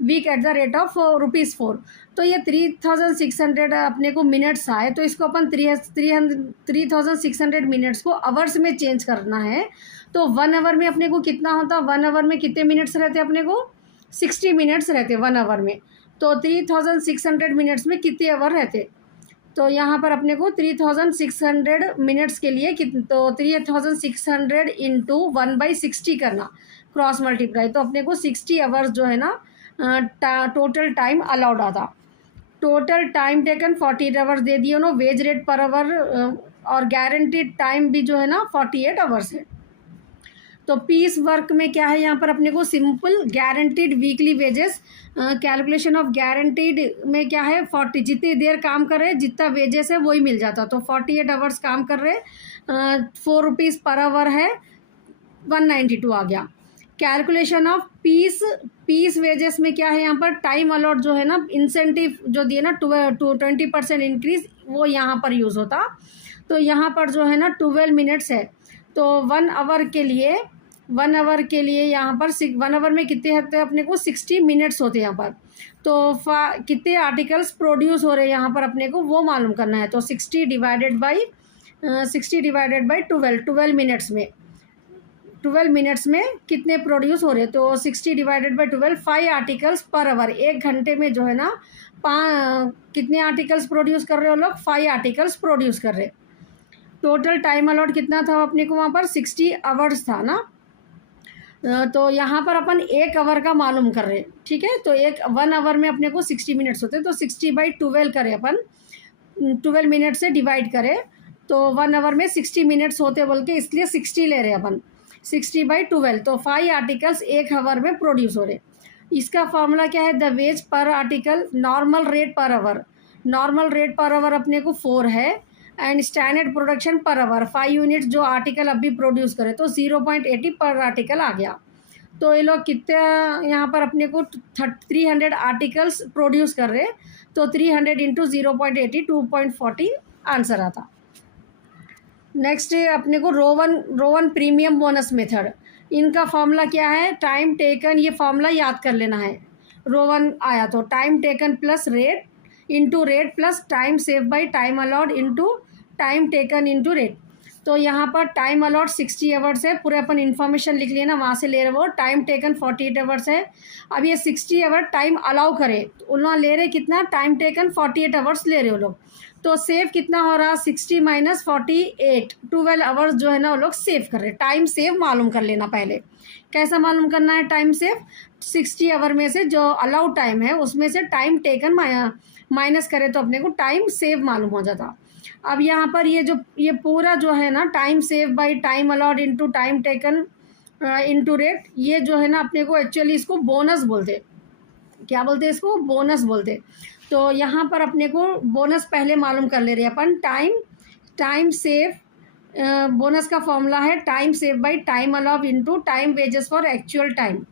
week at the rate of ₹4। तो ये 3600 अपने को मिनट्स आए, तो इसको अपन 3600 मिनट्स को आवर्स में चेंज करना है। तो 1 आवर में अपने को कितना होता, 1 आवर में कितने मिनट्स रहते अपने को, 60 मिनट्स रहते 1 आवर में। तो 3600 मिनट्स में कितने आवर रहते, तो यहाँ पर अपने को 3600 मिनट्स के लिए तो 3600 इंटू 1/60 करना, क्रॉस मल्टीप्लाई। तो अपने को 60 आवर्स जो है ना टोटल टाइम अलाउड आता। टोटल टाइम टेकन 48 आवर्स दे दिए no, wage rate per hour और गारंटीड टाइम भी जो है ना 48 आवर्स है। तो पीस वर्क में क्या है, यहाँ पर अपने को simple guaranteed weekly wages, calculation of guaranteed में क्या है 40, जितनी देर काम कर रहे जितना वेजेस है वही मिल जाता। तो 48 आवर्स काम कर रहे, 4 रुपीज़ पर आवर है, 192 आ गया। कैलकुलेशन ऑफ पीस वेजेस में क्या है, यहाँ पर टाइम अलॉट जो है ना इंसेंटिव जो दिए ना 20% इंक्रीज, वो यहाँ पर यूज़ होता। तो यहाँ पर जो है ना 12 मिनट्स है, तो 1 आवर के लिए यहाँ पर 1 आवर में कितने होते हैं अपने को 60 मिनट्स होते हैं यहाँ पर। तो कितने आर्टिकल्स प्रोड्यूस हो रहे हैं यहाँ पर अपने को वो मालूम करना है। तो 60 डिवाइडेड बाई 12 मिनट्स में, 12 मिनट्स में कितने प्रोड्यूस हो रहे, तो 60 divided by 12, 5 articles per hour. 1 घंटे में जो है ना कितने आर्टिकल्स प्रोड्यूस कर रहे हो लोग, 5 आर्टिकल्स प्रोड्यूस कर रहे। टोटल टाइम अलॉट कितना था अपने को वहाँ पर 60 आवर्स था ना। तो यहाँ पर अपन 1 आवर का मालूम कर रहे, ठीक है। तो 1 आवर में अपने को 60 मिनट्स होते, तो 60/12 करें अपन, 12 मिनट से डिवाइड करें तो 1 आवर में 60 मिनट्स होते बोल के, इसलिए 60 ले रहे अपन, 60/12। तो 5 आर्टिकल्स 1 आवर में प्रोड्यूस हो रहे। इसका फॉर्मूला क्या है, द वेज पर article normal rate per our, normal rate per our अपने को 4 है and standard production per hour 5 unit जो आर्टिकल अभी प्रोड्यूस करे तो 0.80 पर आर्टिकल आ गया। तो ये लोग कितने यहाँ पर अपने को 300 आर्टिकल्स प्रोड्यूस कर रहे, तो 300 इंटू 0.80 2.40 आंसर आता। नेक्स्ट अपने को रोवन प्रीमियम बोनस मेथड, इनका फॉर्मूला क्या है, टाइम टेकन, ये फॉर्मूला याद कर लेना है। रोवन आया तो time taken plus rate into rate plus time save by time allot into time taken into rate. तो यहाँ पर टाइम अलॉट 60 आवर्स है, पूरे अपन इन्फॉर्मेशन लिख लिए ना, वहाँ से ले रहे वो। टाइम टेकन 48 आवर्स है। अब ये 60 आवर टाइम अलाउ करे, उन्होंने ले रहे कितना, टाइम टेकन 48 आवर्स ले रहे वो लोग। तो सेव कितना हो रहा, 60 माइनस 48, 12 आवर्स जो है ना वो लोग सेव कर रहे। टाइम सेव मालूम कर लेना पहले, कैसा मालूम करना है टाइम सेव, 60 आवर में से जो अलाउ टाइम है उसमें से टाइम टेकन माइनस करे तो अपने को टाइम सेव मालूम हो जाता। अब यहाँ पर ये पूरा जो है ना time save by time allot into time taken into rate, ये जो है ना अपने को एक्चुअली इसको बोनस बोलते, क्या बोलते हैं इसको, बोनस बोलते। तो यहाँ पर अपने को बोनस पहले मालूम कर ले रहे हैं अपन। टाइम सेव, बोनस का फॉर्मूला है time save by time allow into time wages for actual time.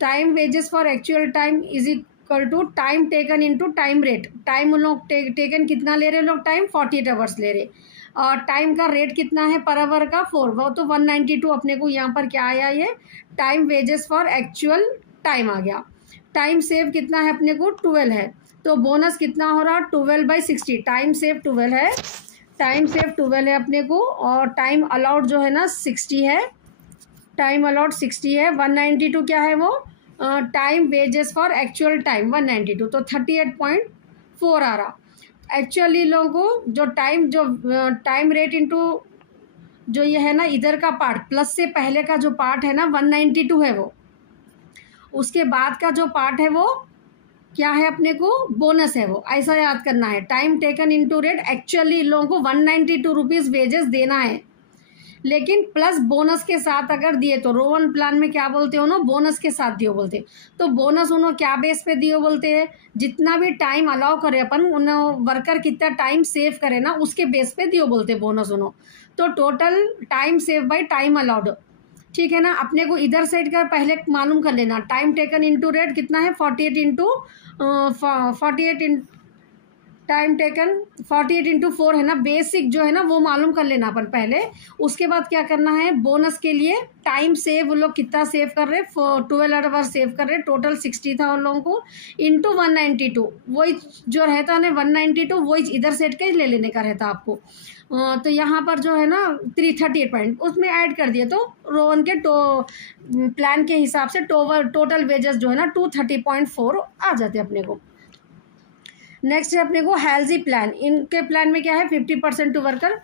Time wages for actual time is equal to time taken into time rate. Time उन लोग टेकन कितना ले रहे लोग, टाइम 48 आवर्स ले रहे, और टाइम का रेट कितना है पर आवर का 4, वो तो 192 अपने को यहाँ पर क्या आया, ये time wages for actual time आ गया। टाइम सेव कितना है अपने को 12 है, तो बोनस कितना हो रहा 12/60। टाइम सेव 12 है, टाइम सेव 12 है अपने को, और टाइम अलाउड जो है ना 60 है, टाइम अलाउड 60 है। 192 क्या है वो, time wages for actual time 192, तो 38.4 आ रहा। एक्चुअली लोगों को जो टाइम रेट इंटू जो ये है ना इधर का पार्ट, प्लस से पहले का जो पार्ट है ना 192 है वो, उसके बाद का जो पार्ट है वो क्या है अपने को, बोनस है वो, ऐसा याद करना है। Time taken into rate, actually in लोगों को 192 रुपीज़ वेजेस देना है, लेकिन प्लस बोनस के साथ अगर दिए तो रोवन प्लान में क्या बोलते हो ना, बोनस के साथ दियो बोलते। तो बोनस उन्होंने क्या बेस पे दियो बोलते हैं, जितना भी टाइम अलाउ करे अपन उन्होंने वर्कर कितना टाइम सेव करे ना उसके बेस पे दियो बोलते बोनस उन्होंने। तो total time save by time allowed, ठीक है ना। अपने को इधर साइड का पहले मालूम कर लेना, टाइम टेकन इंटू रेट कितना है 48 इंटू 48 टाइम टेकन 48 इंटू 4 है ना, बेसिक जो है ना वो मालूम कर लेना अपन पहले। उसके बाद क्या करना है, बोनस के लिए टाइम सेव वो लोग कितना सेव कर रहे, 12 आवर सेव कर रहे, टोटल 60 था उन लोगों को, इंटू 192, वही जो रहता है 192 वही इधर सेट का ही ले लेने का रहता आपको। तो यहाँ पर जो है ना 338 पॉइंट उसमें ऐड कर दिए, तो रोवन के प्लान के हिसाब से टोटल वेजेस जो है ना 230.4 आ जाते अपने को। नेक्स्ट है अपने को हेल्जी प्लान, इनके प्लान में क्या है 50% to worker,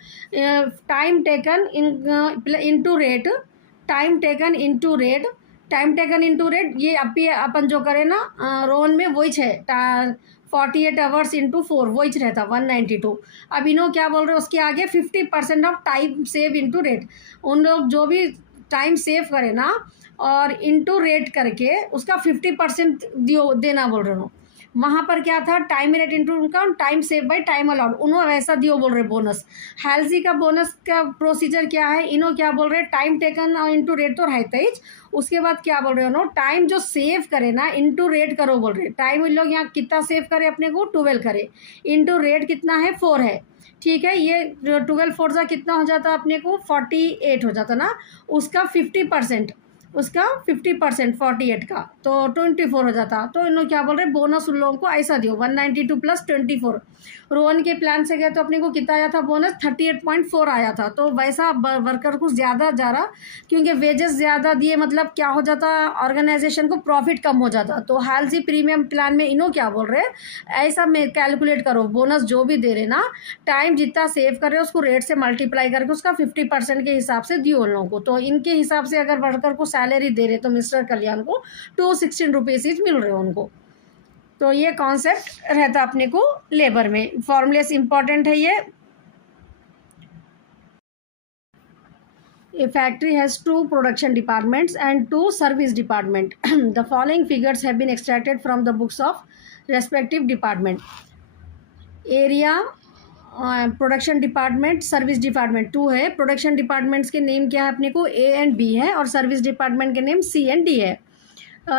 time taken into rate, time taken into rate, time taken into rate, ये अभी अपन जो करें ना रोन में वही है 48 आवर्स इंटू 4 वही रहता 192। अब इन्हों क्या बोल रहे हैं उसके आगे 50% of time save into rate, उन लोग जो भी टाइम सेव करे ना और इंटू रेट करके उसका 50% देना बोल रहे हो। वहाँ पर क्या था, टाइम रेट इंटू उनका time save by time allowed, उन्होंने वैसा दियो बोल रहे बोनस। हेल्जी का बोनस का प्रोसीजर क्या है, इन्हों क्या बोल रहे टाइम टेकन इंटू रेट तो रहता ही, उसके बाद क्या बोल रहे हो टाइम जो सेव करे ना इंटू रेट करो बोल रहे। टाइम इन लोग यहाँ कितना सेव करे अपने को 12 करे, इंटू रेट कितना है 4 है, ठीक है। ये 12 4 सा कितना हो जाता अपने को 48 हो जाता ना, उसका 50%, उसका 50% 48 का तो 24 हो जाता। तो इन लोग क्या बोल रहे बोनस उन लोगों को ऐसा दियो 192 प्लस 24। रोहन के प्लान से गए तो अपने को कितना आया था बोनस 38.4 आया था, तो वैसा वर्कर को ज़्यादा जा रहा, क्योंकि वेजेस ज़्यादा दिए मतलब क्या हो जाता ऑर्गेनाइजेशन को प्रॉफिट कम हो जाता। तो हेल्जी प्रीमियम प्लान में इन्हों क्या बोल रहे ऐसा में कैलकुलेट करो, बोनस जो भी दे रहे ना टाइम जितना सेव कर रहे उसको रेट से मल्टीप्लाई करके उसका 50% के हिसाब से दियो उन लोगों को। तो इनके हिसाब से अगर वर्कर को सैलरी दे रहे तो मिस्टर कल्याण को 216 रुपीज़ ही मिल रहे उनको। तो ये कॉन्सेप्ट रहता अपने को लेबर में, फॉर्मूलेस इंपॉर्टेंट है ये। A factory has 2 production departments and 2 service department. The following figures have been extracted from the books of respective department. Area, production department, service department 2 है. प्रोडक्शन डिपार्टमेंट्स के name क्या है अपने को, A and B है, और service department के name C and D है.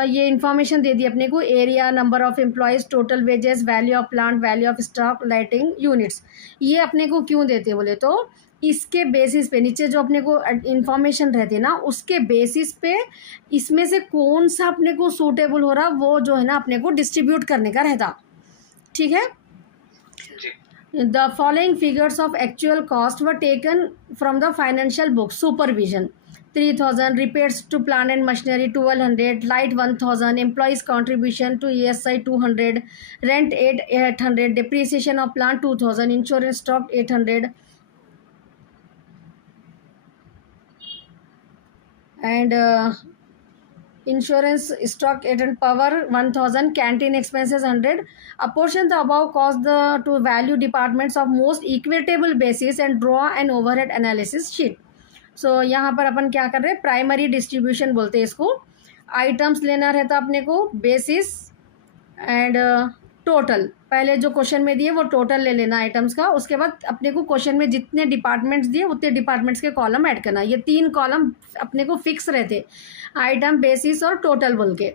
ये इन्फॉर्मेशन दे दी अपने को. Area, number of employees, total wages, value of plant, value of stock, lighting units. ये अपने को क्यों देते बोले तो इसके बेसिस पे नीचे जो अपने को इन्फॉर्मेशन रहती है ना, उसके बेसिस पे इसमें से कौन सा अपने को सूटेबल हो रहा वो जो है ना अपने को डिस्ट्रीब्यूट करने का रहता. ठीक है. The following figures of actual cost were taken from the financial book. Supervision 3,000, repairs to plant and machinery 1,200, light 1,000, employees contribution to ESI 200, rent 800, depreciation of plant 2,000, insurance stock 800, and insurance stock 800, power 1,000, canteen expenses 100. Apportion the above cost to value departments of most equitable basis and draw an overhead analysis sheet. So यहाँ पर अपन क्या कर रहे हैं, primary distribution बोलते हैं इसको. Items लेना रहता अपने को, बेसिस एंड टोटल. पहले जो क्वेश्चन में दिए वो टोटल ले लेना आइटम्स का. उसके बाद अपने को क्वेश्चन में जितने डिपार्टमेंट्स दिए उतने डिपार्टमेंट्स के कॉलम ऐड करना. ये 3 कॉलम अपने को फिक्स रहते, आइटम, बेसिस और टोटल बोल के.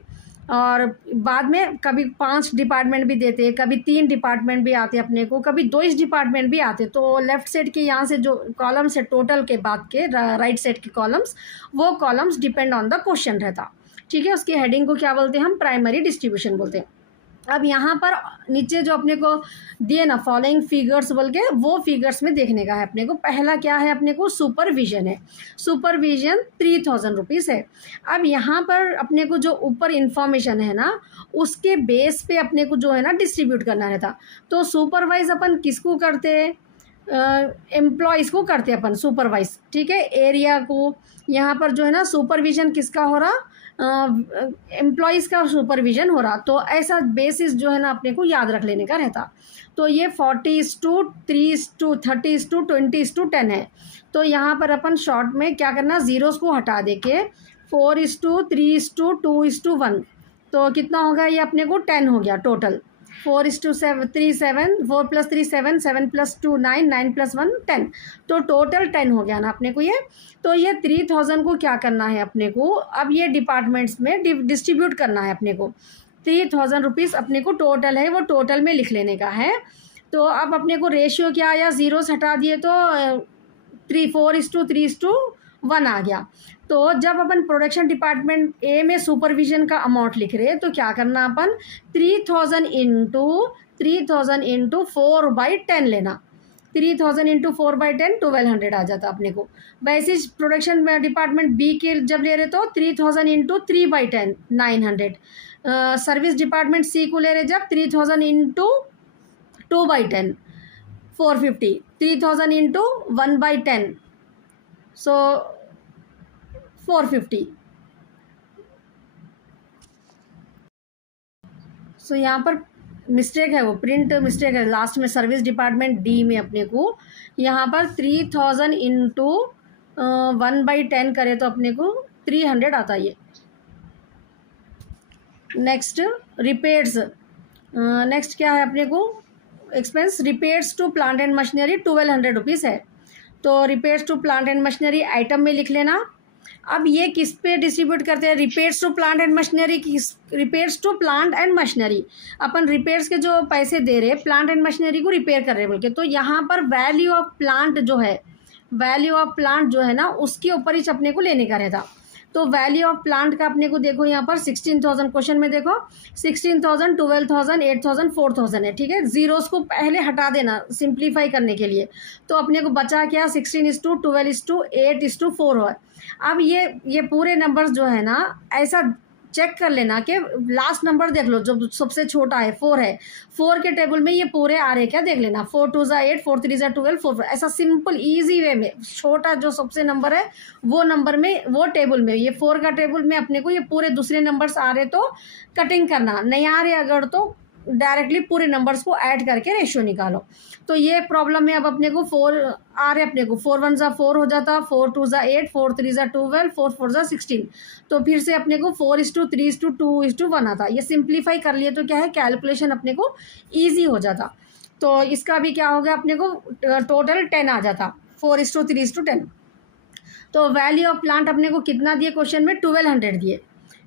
और बाद में कभी 5 डिपार्टमेंट भी देते, कभी 3 डिपार्टमेंट भी आते अपने को, कभी 2 डिपार्टमेंट भी आते. तो लेफ्ट साइड के यहाँ से जो कॉलम्स है टोटल के बाद के, राइट साइड के कॉलम्स, वो columns depend on the question रहता. ठीक है. उसकी हेडिंग को क्या बोलते हैं हम, प्राइमरी डिस्ट्रीब्यूशन बोलते हैं. अब यहाँ पर नीचे जो अपने को दिए ना फॉलोइंग फिगर्स बोल के, वो फिगर्स में देखने का है अपने को. पहला क्या है अपने को, सुपरविजन है. सुपरविजन 3,000 रुपीज़ है. अब यहाँ पर अपने को जो ऊपर इन्फॉर्मेशन है ना, उसके बेस पे अपने को जो है ना डिस्ट्रीब्यूट करना रहता. तो सुपरवाइज अपन किसको करते, एम्प्लॉयज़ को करते अपन सुपरवाइज. ठीक है. एरिया को यहाँ पर जो है ना सुपरविजन किसका हो रहा, एम्प्लॉयज़ का सुपरविजन हो रहा. तो ऐसा बेसिस जो है ना अपने को याद रख लेने का रहता. तो ये 40:3:30:20:10 है. तो यहाँ पर अपन शॉर्ट में क्या करना, ज़ीरोज़ को हटा दे के 4:3:2:1. तो कितना हो गया ये अपने को 10 हो गया टोटल. 4:7 4 + 3 7 7 + 2 9 9 + 1 10. तो टोटल 10 हो गया ना अपने को ये. तो ये 3,000 को क्या करना है अपने को, अब ये डिपार्टमेंट्स में डिस्ट्रीब्यूट करना है अपने को. 3,000 रुपीज़ अपने को टोटल है, वो टोटल में लिख लेने का है. तो अब अपने को रेशियो क्या आया, ज़ीरोस हटा दिए तो 4:3:1 आ गया. तो जब अपन प्रोडक्शन डिपार्टमेंट ए में सुपरविजन का अमाउंट लिख रहे हैं तो क्या करना अपन, 3,000 × 4/10 लेना. 3,000 × 4/10 1,200 आ जाता अपने को. वैसे प्रोडक्शन डिपार्टमेंट बी के जब ले रहे तो 3,000 × 3/10 900. सर्विस डिपार्टमेंट सी को ले रहे जब 3,000 × 2/10 450. 3,000 × 1/10 सो 450. सो यहाँ पर मिस्टेक है, वो प्रिंट मिस्टेक है लास्ट में. सर्विस डिपार्टमेंट डी में अपने को यहाँ पर 3,000 × 1/10 करे तो अपने को 300 आता है ये. Next repairs. नेक्स्ट क्या है अपने को expense, repairs to plant and machinery 1,200 rupees है. तो repairs to plant and machinery item में लिख लेना. अब ये किस पे डिस्ट्रीब्यूट करते हैं, repairs to plant and machinery. Repairs to plant and machinery, अपन रिपेयर्स के जो पैसे दे रहे हैं प्लांट एंड मशीनरी को रिपेयर कर रहे हैं बोल के. तो यहाँ पर वैल्यू ऑफ प्लांट जो है, वैल्यू ऑफ प्लांट जो है ना उसके ऊपर ही अपने को लेने का रहता. तो वैल्यू ऑफ प्लांट का अपने को देखो यहाँ पर 16,000 क्वेश्चन में देखो 16,000 12,000 8,000 4,000 है. ठीक है. ज़ीरोज़ को पहले हटा देना सिंप्लीफाई करने के लिए. तो अपने को बचा क्या, 16:12:8:4 है. अब ये पूरे नंबर्स जो है ना ऐसा चेक कर लेना कि लास्ट नंबर देख लो जो सबसे छोटा है 4 है, 4 के टेबल में ये पूरे आ रहे क्या देख लेना. 4 2 8 4 3 12 4 ऐसा सिंपल ईजी वे में छोटा जो सबसे नंबर है वो नंबर में वो टेबल में ये 4 का टेबल में अपने को ये पूरे दूसरे नंबर्स आ रहे तो कटिंग करना, नहीं आ रहे अगर तो डायरेक्टली पूरे नंबर्स को ऐड करके रेशियो निकालो। तो ये प्रॉब्लम में अब अपने को 4 आ रहे, अपने को 4 1 4 हो जाता, 4 2 8, 4 3 12, 4 4 16। तो फिर से अपने को 4:3:2:1 आता। ये सिंप्लीफाई कर लिए तो क्या है, कैलकुलेशन अपने को ईजी हो जाता। तो इसका भी क्या हो गया, अपने को टोटल 10 आ जाता, 4:3:10। तो वैल्यू ऑफ प्लांट अपने को कितना दिए क्वेश्चन में, 1200 दिए।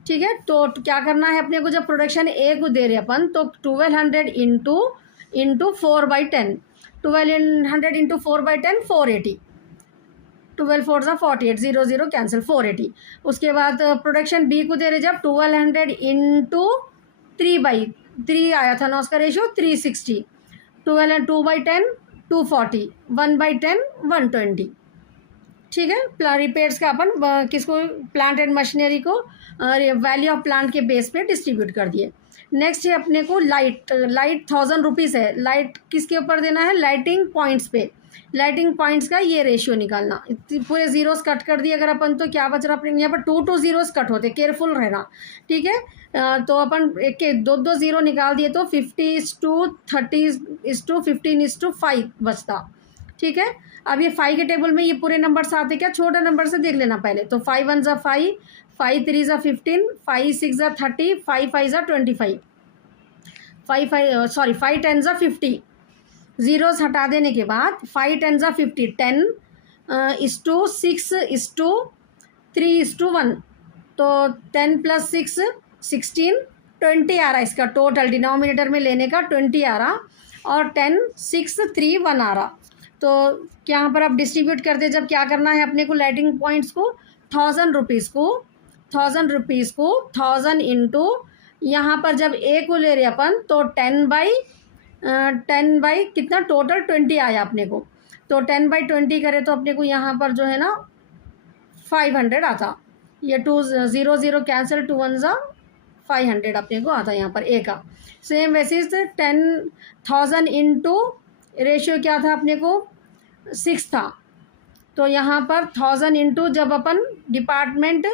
ठीक है, तो क्या करना है अपने को, जब प्रोडक्शन ए को दे रहे अपन, तो 1200 इंटू 4/10, 1200 इंटू 4/10 480, 12 4 48, 0 0 कैंसिल, 480। उसके बाद प्रोडक्शन बी को दे रहे जब, 1200 इंटू 3/3 आया था ना उसका रेशियो, 360, 12 2/10 240, 1/10 120। ठीक है, रिपेयर्स का अपन किसको, प्लांट एंड मशीनरी को वैल्यू ऑफ प्लांट के बेस पे डिस्ट्रीब्यूट कर दिए। नेक्स्ट है अपने को लाइट 1000 रुपीज़ है। लाइट किसके ऊपर देना है, लाइटिंग पॉइंट्स पे। लाइटिंग पॉइंट्स का ये रेशियो निकालना, पूरे जीरोस कट कर दिए अगर अपन, तो क्या बच रहा अपने यहाँ पर, 2 जीरोस कट होते, केयरफुल रहना। ठीक है, तो अपन एक के 2 जीरो निकाल दिए तो 50:30:15:5 बचता। ठीक है, अब ये 5 के टेबल में ये पूरे नंबर्स आते, क्या छोटे नंबर से देख लेना पहले। तो 5 1 5, 5 3 15, 5 6 30, 5 5 25, 5 10 50। जीरोस हटा देने के बाद 5 10 50, 10:6:3:1, तो 10 + 6 16, 20 आ रहा इसका टोटल, डिनोमिनेटर में लेने का 20 आ रहा, और 10 6 3 1 आ रहा। तो यहाँ पर आप डिस्ट्रीब्यूट करते, जब क्या करना है अपने को, लाइटिंग पॉइंट्स को 1000 रुपीज़ को 1000 इंटू, यहाँ पर जब ए को ले रहे अपन, तो 10 बाई कितना, टोटल 20 आया अपने को। तो 10/20 करें तो अपने को यहाँ पर जो है ना 500 आता। ये 2 0 0 कैंसिल, 2 1 500 अपने को आता यहाँ पर ए का। सेम वैसे 10,000 इंटू रेशियो क्या था अपने को, 6 था। तो यहाँ पर 1000 इंटू, जब अपन डिपार्टमेंट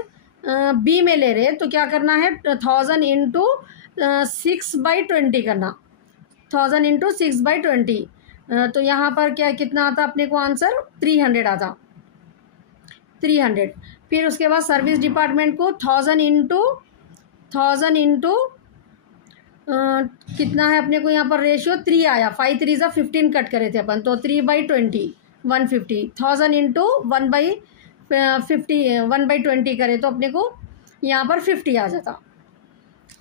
बी में ले रहे तो क्या करना है, 1000 इंटू 6/20 करना, 1000 इंटू 6/20। तो यहाँ पर क्या कितना आता अपने को आंसर, 300 आता, 300। फिर उसके बाद सर्विस डिपार्टमेंट को 1000 इंटू कितना है अपने को यहाँ पर रेशियो, 3 आया, 5 3 15 कट करे थे अपन, तो 3/20 150, 1000 इंटू 1/20 करे तो अपने को यहाँ पर 50 आ जाता।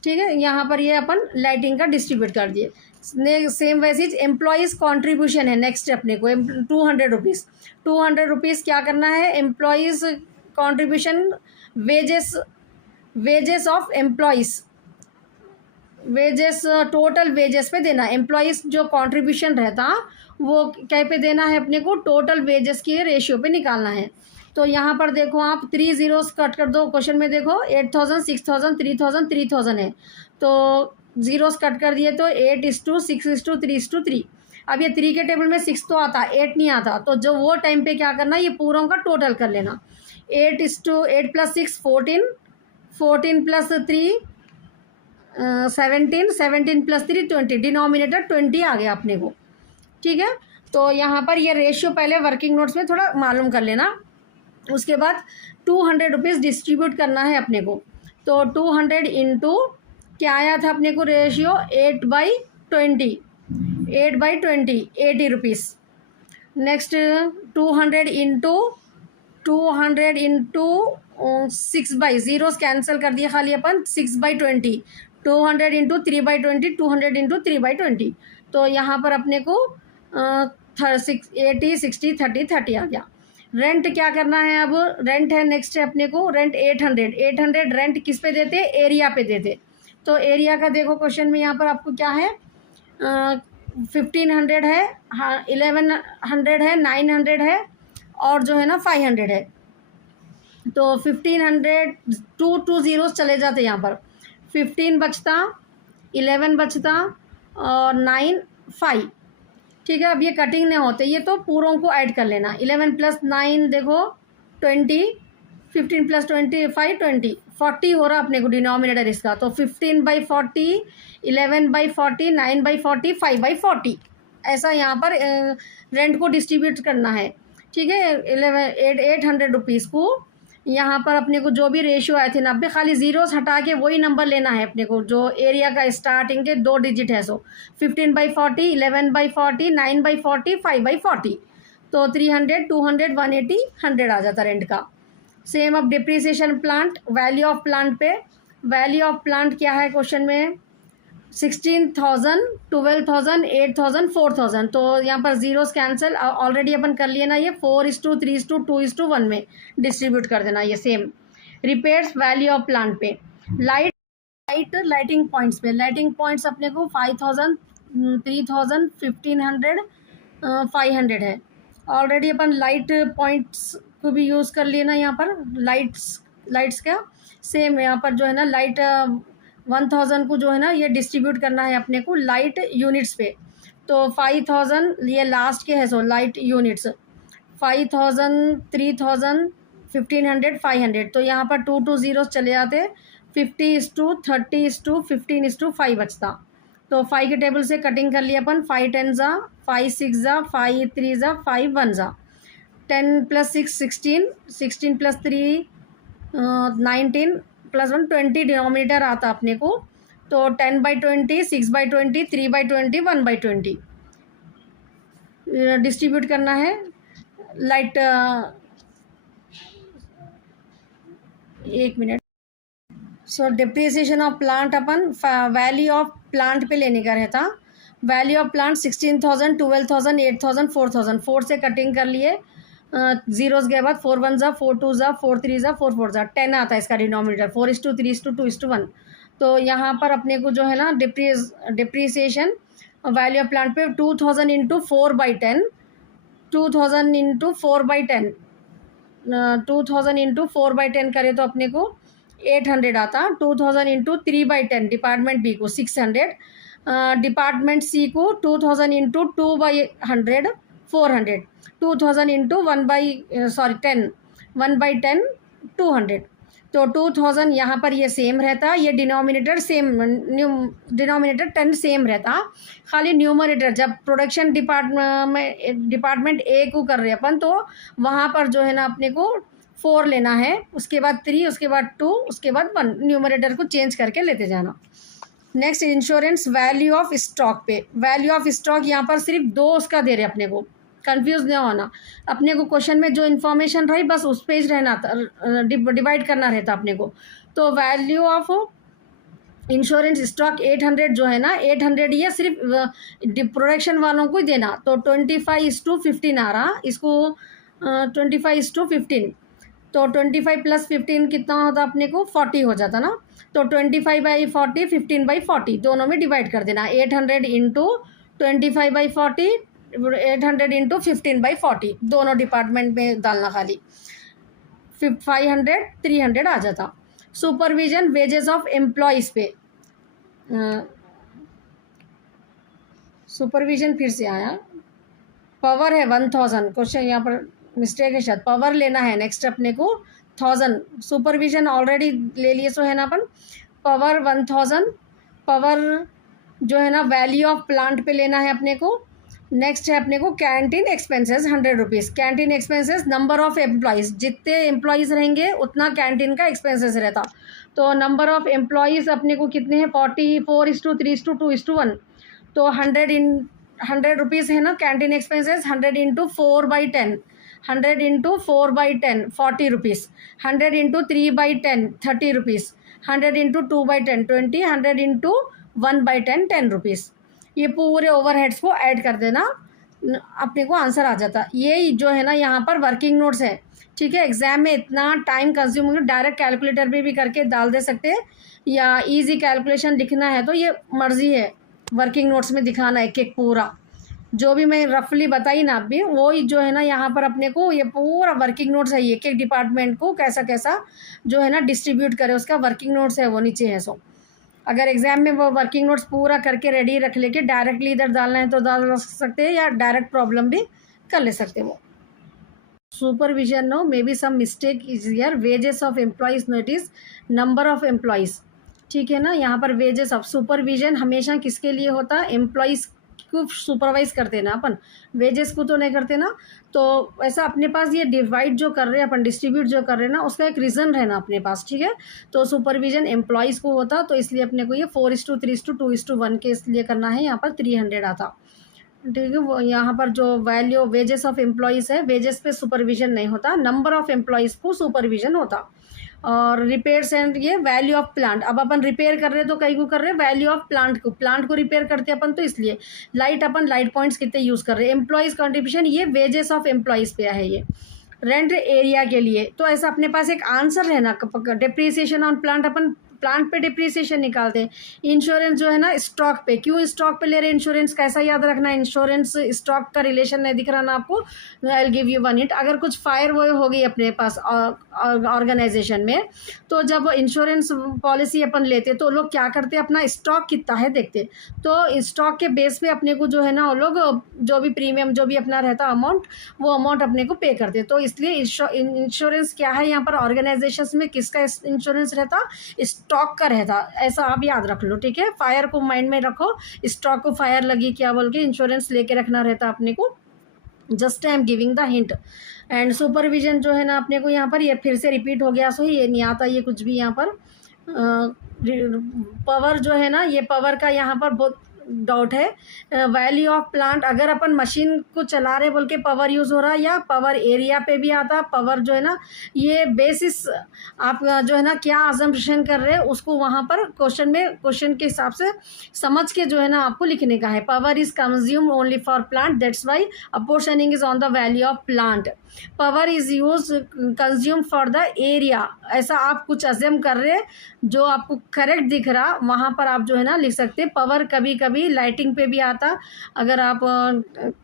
ठीक है, यहाँ पर ये अपन लाइटिंग का डिस्ट्रीब्यूट कर दिए। सेम वैसे एम्प्लॉयज़ कॉन्ट्रीब्यूशन है नेक्स्ट अपने को, 200 रुपीज़, 200 रुपीज़ क्या करना है, employees contribution, wages of employees, wages total wages पे देना। एम्प्लॉयज़ जो कंट्रीब्यूशन रहता वो क्या पे देना है अपने को, टोटल वेजेस के रेशियो पे निकालना है। तो यहाँ पर देखो आप 3 जीरोस कट कर दो, क्वेश्चन में देखो 8000 6000 3000 3000 है, तो जीरोस कट कर दिए तो 8:6:3:3। अब ये 3 के टेबल में 6 तो आता, 8 नहीं आता, तो जो वो टाइम पे क्या करना, ये पूरों का टोटल कर लेना। 8 + 6 14, 14 + 3 17, 17 + 3 20, डिनोमिनेटर 20 आ गया अपने को। ठीक है, तो यहाँ पर ये रेशियो पहले वर्किंग नोट्स में थोड़ा मालूम कर लेना। उसके बाद 200 रुपीज़ डिस्ट्रीब्यूट करना है अपने को, तो 200 इंटू क्या आया था अपने को ratio, 8/20, 80 rupees. Next 200 into 6 zeros cancel कर दिए खाली अपन, 6/20, 200 इंटू 3/20, 200 इंटू 3/20। तो यहाँ पर अपने को 80 60 30 30 आ गया। रेंट क्या करना है, अब रेंट है नेक्स्ट है अपने को, रेंट 800 रेंट किस पे देते, एरिया पे देते। तो एरिया का देखो क्वेश्चन में यहाँ पर आपको क्या है, 1500 है, हाँ 1100 है, 900 है, और जो है ना 500 है। तो 1500 2 जीरोस चले जाते यहाँ पर, 15 बचता, 11 बचता, और 9 5। ठीक है, अब ये कटिंग नहीं होते, ये तो पूरों को ऐड कर लेना। 11 + 9 देखो 20, 15 + 25 20 40 हो रहा अपने को डिनोमिनेटर इसका। तो 15/40, 11/40, 9/40, 5/40 ऐसा यहाँ पर रेंट को डिस्ट्रीब्यूट करना है। ठीक है, 800 रुपीज़ को यहाँ पर अपने को जो भी रेशियो आए थे 90, खाली ज़ीरोस हटा के वही नंबर लेना है अपने को जो एरिया का स्टार्टिंग के 2 डिजिट है। सो 15/40, 11/40, 9/40, 5/40। तो 300, 200, 180, 100 आ जाता रेंट का। सेम अब depreciation plant, value of plant पे, वैल्यू ऑफ प्लांट क्या है क्वेश्चन में 16,000, 12,000, 8,000, 4,000। तो यहाँ पर जीरोस कैंसिल, ऑलरेडी अपन कर लिए ना, ये 4:3:2:1 में डिस्ट्रीब्यूट कर देना ये same. Repairs value of plant पे, लाइटिंग पॉइंट्स पे, लाइटिंग पॉइंट्स अपने को 5,000, 3,000, 1,500, 500 है। ऑलरेडी अपन लाइट पॉइंट्स को भी यूज़ कर लिए ना यहाँ पर, लाइट्स का सेम यहाँ पर जो है ना लाइट 1,000 को जो है ना ये डिस्ट्रीब्यूट करना है अपने को लाइट यूनिट्स पे। तो 5,000 ये लास्ट के है, सो लाइट यूनिट्स 5,000, 3,000, 1,500, 500। तो यहाँ पर 2 ज़ीरोस चले जाते, 50:30:15:15 बचता। तो 5 के टेबल से कटिंग कर लिया अपन, 5 10 जा, 5 6 जा, 5 3 जा, 5 1 जा, 10 + 6 16, 16 + 3 19 + 1 20 डिनोमिनेटर आता अपने को। तो 10/20, 6/20, 3/20, 1/20 डिस्ट्रीब्यूट करना है लाइट। एक minute. So depreciation of plant upon value of plant पे लेने का रहता। वैल्यू ऑफ प्लांट 16,000, 12,000, 8,000, 4,000, 4 से कटिंग कर लिए, जीरोस के बाद 4 1 जा, 4 2 जा, 4 3 जा, 4 4 जा, 10 आता है इसका डिनोमिनेटर, 4:3:2:1। तो यहाँ पर अपने को जो है ना डिप्रिसिएशन वैल्यू ऑफ प्लांट पे 2,000 × 4/10, 2,000 × 4/10, 2,000 × 4/10 करे तो अपने को 800 आता। 2,000 × 3/10 डिपार्टमेंट बी को 600, डिपार्टमेंट सी को 2,000 × 2/100 400, 2,000 × 1/10 200। तो 2,000 यहाँ पर ये सेम रहता, ये डिनोमिनेटर सेम, डिनोमिनेटर 10 सेम रहता, खाली न्यूमरेटर जब प्रोडक्शन डिपार्टमेंट ए को कर रहे अपन तो वहाँ पर जो है ना अपने को 4 लेना है, उसके बाद 3, उसके बाद 2, उसके बाद 1, न्यूमरेटर को चेंज करके लेते जाना। Next insurance value of stock पे, वैल्यू ऑफ स्टॉक यहाँ पर सिर्फ 2 उसका दे रहे अपने को, कंफ्यूज नहीं होना। अपने को क्वेश्चन में जो इन्फॉर्मेशन रही बस उस पेज रहना, डिवाइड करना रहता अपने को। तो वैल्यू ऑफ इंश्योरेंस स्टॉक 800 जो है ना 800 ये सिर्फ प्रोडक्शन वालों को ही देना। तो 25:15 आ रहा इसको, 25:15। तो 25 + 15 कितना होता अपने को 40 हो जाता ना। तो 25/40, 15/40 दोनों में डिवाइड कर देना। 800 × 25/40, 800 × 15/40 दोनों डिपार्टमेंट में डालना खाली, 500, 300 आ जाता। सुपरविजन वेजेस ऑफ एम्प्लॉयज़ पे, सुपरविजन फिर से आया, पावर है 1,000, क्वेश्चन यहाँ पर मिस्टेक है शायद, पावर लेना है नेक्स्ट अपने को 1,000, सुपरविजन ऑलरेडी ले लिए सो है ना अपन, पावर 1,000, पावर जो है ना वैल्यू ऑफ प्लांट पे लेना है अपने को। नेक्स्ट है अपने को canteen expenses 100 rupees, canteen expenses number of employees, जितने एम्प्लॉयज़ रहेंगे उतना कैंटीन का एक्सपेंसेस रहता। तो नंबर ऑफ़ एम्प्लॉयज़ अपने को कितने हैं 44:3:2:1। तो 100 रुपीज़ है ना canteen expenses, 100 × 4/10, 100 × 4/10 40 rupees, 100 × 3/10 30 rupees, 100 × 2/10 20, 100 × 1/10 10 rupees. ये पूरे ओवरहेड्स को ऐड कर देना, अपने को आंसर आ जाता। ये जो है ना यहाँ पर वर्किंग नोट्स है, ठीक है। एग्जाम में इतना टाइम कंज्यूम होगा, डायरेक्ट कैलकुलेटर पे भी करके डाल दे सकते हैं, या इजी कैलकुलेशन लिखना है तो ये मर्ज़ी है वर्किंग नोट्स में दिखाना एक एक पूरा, जो भी मैं रफली बताई ना अभी वो जो है ना यहाँ पर अपने को ये पूरा वर्किंग नोट्स है, एक एक डिपार्टमेंट को कैसा कैसा जो है ना डिस्ट्रीब्यूट करे उसका वर्किंग नोट्स है वो नीचे है। सो अगर एग्जाम में वो वर्किंग नोट्स पूरा करके रेडी रख लेके डायरेक्टली इधर डालना है तो डाल सकते हैं, या डायरेक्ट प्रॉब्लम भी कर ले सकते हैं वो। Supervision no, may be some mistake is here, wages of employees no, it is number of employees, ठीक है ना। यहाँ पर वेजेस ऑफ, सुपरविजन हमेशा किसके लिए होता है, एम्प्लॉइज को सुपरवाइज करते ना अपन, वेजेस को तो नहीं करते ना। तो ऐसा अपने पास ये डिवाइड जो कर रहे हैं अपन, डिस्ट्रीब्यूट जो कर रहे हैं ना, उसका एक रीज़न रहना अपने पास, ठीक है। तो सुपरविजन एम्प्लॉइज़ को होता, तो इसलिए अपने को ये 4:3:2:1 के इसलिए करना है, यहाँ पर 300 आता, ठीक है। वो यहाँ पर जो वैल्यू वेजेस ऑफ एम्प्लॉइज़ है, वेजेस पे सुपरविजन नहीं होता, नंबर ऑफ एम्प्लॉइज़ को सुपरविजन होता। और रिपेयर्स एंड ये वैल्यू ऑफ प्लांट, अब अपन रिपेयर कर रहे हैं तो कई को कर रहे हैं, वैल्यू ऑफ प्लांट को रिपेयर करते हैं अपन, तो इसलिए लाइट अपन लाइट पॉइंट्स कितने यूज़ कर रहे हैं। एम्प्लॉइज़ कंट्रीब्यूशन ये वेजेस ऑफ एम्प्लॉइज़ पे है, ये रेंट एरिया के लिए। तो ऐसा अपने पास एक आंसर है ना, depreciation on plant, upon plant पे डिप्रिसिएशन निकालते हैं। इंश्योरेंस जो है ना स्टॉक पे, क्यों स्टॉक पे ले रहे हैं इंश्योरेंस, कैसा याद रखना है, इंश्योरेंस स्टॉक का रिलेशन नहीं दिख रहा ना आपको, I will give you one hint. अगर कुछ फायर वो हो गई अपने पास ऑर्गेनाइजेशन में, तो जब इंश्योरेंस पॉलिसी अपन लेते तो लोग क्या करते, अपना स्टॉक कितना है देखते, तो स्टॉक के बेस पे अपने को जो है ना वो लोग जो भी प्रीमियम जो भी अपना रहता अमाउंट, वो अमाउंट अपने को पे करते। तो इसलिए इंश्योरेंस क्या है यहाँ पर, ऑर्गेनाइजेशन में किसका इंश्योरेंस रहता, स्टॉक का रहता, ऐसा आप याद रख लो, ठीक है। फायर को माइंड में रखो, स्टॉक को फायर लगी क्या बोल के इंश्योरेंस लेके रखना रहता अपने को, just I am giving the hint. And supervision जो है ना अपने को यहाँ पर ये फिर से रिपीट हो गया, सो ये नहीं आता ये कुछ भी यहाँ पर। पावर जो है ना, ये पावर का यहाँ पर बहुत डाउट है। वैल्यू ऑफ प्लांट, अगर अपन मशीन को चला रहे बोल के पावर यूज़ हो रहा है, या पावर एरिया पे भी आता पावर जो है ना, ये बेसिस आप जो है ना क्या अजम्पशन कर रहे हैं उसको वहाँ पर क्वेश्चन के हिसाब से समझ के जो है ना आपको लिखने का है। Power is consume only for plant, that's why apportioning is on the value of plant. Power is use consume for the area, ऐसा आप कुछ अज्यूम कर रहे हैं, जो आपको करेक्ट दिख रहा वहाँ पर आप जो है ना लिख सकते हैं। पावर कभी कभी लाइटिंग पे भी आता, अगर आप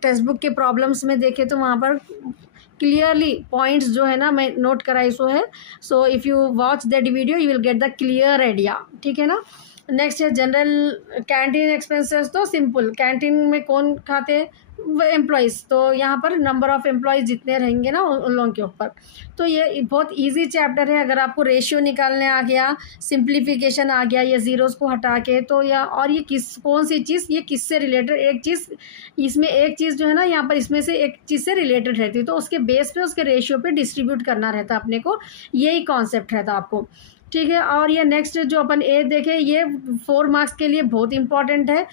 टेक्स्ट बुक के प्रॉब्लम्स में देखें तो वहाँ पर क्लियरली पॉइंट्स जो है ना मैं नोट कराई सो है। So if you watch that video you will get the clear idea, ठीक है ना। नेक्स्ट है जनरल कैंटीन एक्सपेंसेस, तो सिंपल कैंटीन में कौन खाते हैं, एम्प्लॉइज़, तो यहाँ पर नंबर ऑफ एम्प्लॉइज़ जितने रहेंगे ना उन लोगों के ऊपर। तो ये बहुत इजी चैप्टर है, अगर आपको रेशियो निकालने आ गया, सिंप्लीफिकेशन आ गया, ये ज़ीरोज़ को हटा के, तो या और ये कौन सी चीज़ ये किससे रिलेटेड, एक चीज़ इसमें एक चीज़ जो है ना यहाँ पर इसमें से एक चीज़ से रिलेटेड रहती है, तो उसके बेस पे उसके रेशियो पे डिस्ट्रीब्यूट करना रहता अपने को, यही कॉन्सेप्ट रहता आपको, ठीक है। और ये नेक्स्ट जो अपन ए देखें, ये 4 मार्क्स के लिए बहुत इंपॉर्टेंट है।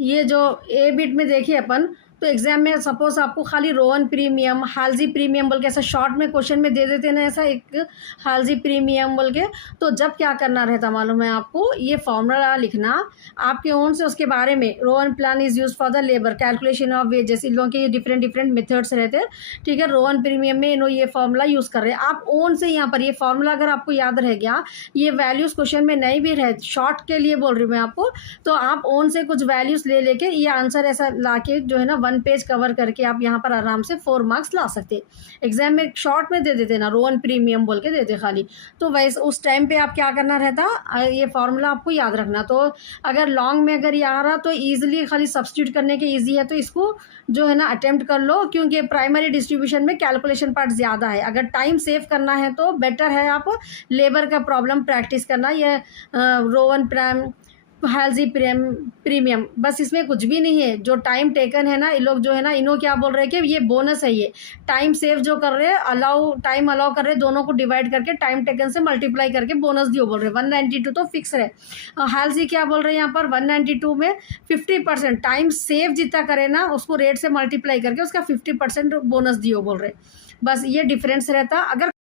ये जो ए बिट में देखिए अपन, तो एग्जाम में सपोज आपको खाली रोवन प्रीमियम, हालजी प्रीमियम बोल के ऐसा शॉर्ट में क्वेश्चन में दे देते ना, ऐसा एक हालजी प्रीमियम बोल के, तो जब क्या करना रहता मालूम है आपको, ये फॉर्मूला लिखना आपके ओन से, उसके बारे में Rowan plan is use for the labour calculation of wages, इन लोगों के डिफरेंट मेथड्स रहते हैं, ठीक है। रोवन प्रीमियम में इन्होंने ये फॉर्मूला यूज़ कर रहे हैं, आप ओन से यहाँ पर ये फॉर्मूला अगर आपको याद रह गया, ये वैल्यूज़ क्वेश्चन में नहीं भी रहे, शॉर्ट के लिए बोल रही हूँ मैं आपको, तो आप ओन से कुछ वैल्यूज़ ले लेके ये आंसर ऐसा ला के जो है ना 1 पेज कवर करके आप यहाँ पर आराम से 4 मार्क्स ला सकते। एग्जाम में शॉर्ट में दे देते ना, रोवन प्रीमियम बोल के देते खाली, तो वैसे उस टाइम पे आप क्या करना रहता, ये फार्मूला आपको याद रखना। तो अगर लॉन्ग में अगर ये आ रहा तो ईजिली खाली सब्स्टिट्यूट करने के ईजी है, तो इसको जो है ना अटेम्प्ट कर लो, क्योंकि प्राइमरी डिस्ट्रीब्यूशन में कैलकुलेशन पार्ट ज़्यादा है। अगर टाइम सेव करना है तो बेटर है आप लेबर का प्रॉब्लम प्रैक्टिस करना, ये रोवन हालजी प्रीमियम, बस इसमें कुछ भी नहीं है, जो टाइम टेकन है ना, ये लोग जो है ना इन्हों क्या बोल रहे हैं कि ये बोनस है, ये टाइम सेव जो कर रहे हैं, टाइम अलाउ कर रहे हैं, दोनों को डिवाइड करके टाइम टेकन से मल्टीप्लाई करके बोनस दियो बोल रहे हैं। 192 तो फिक्स है। हालजी क्या बोल रहे हैं यहाँ पर, 192 में 50% टाइम सेव जितना करे ना उसको रेट से मल्टीप्लाई करके उसका 50% बोनस दियो बोल रहे हैं, बस ये डिफरेंस रहता। अगर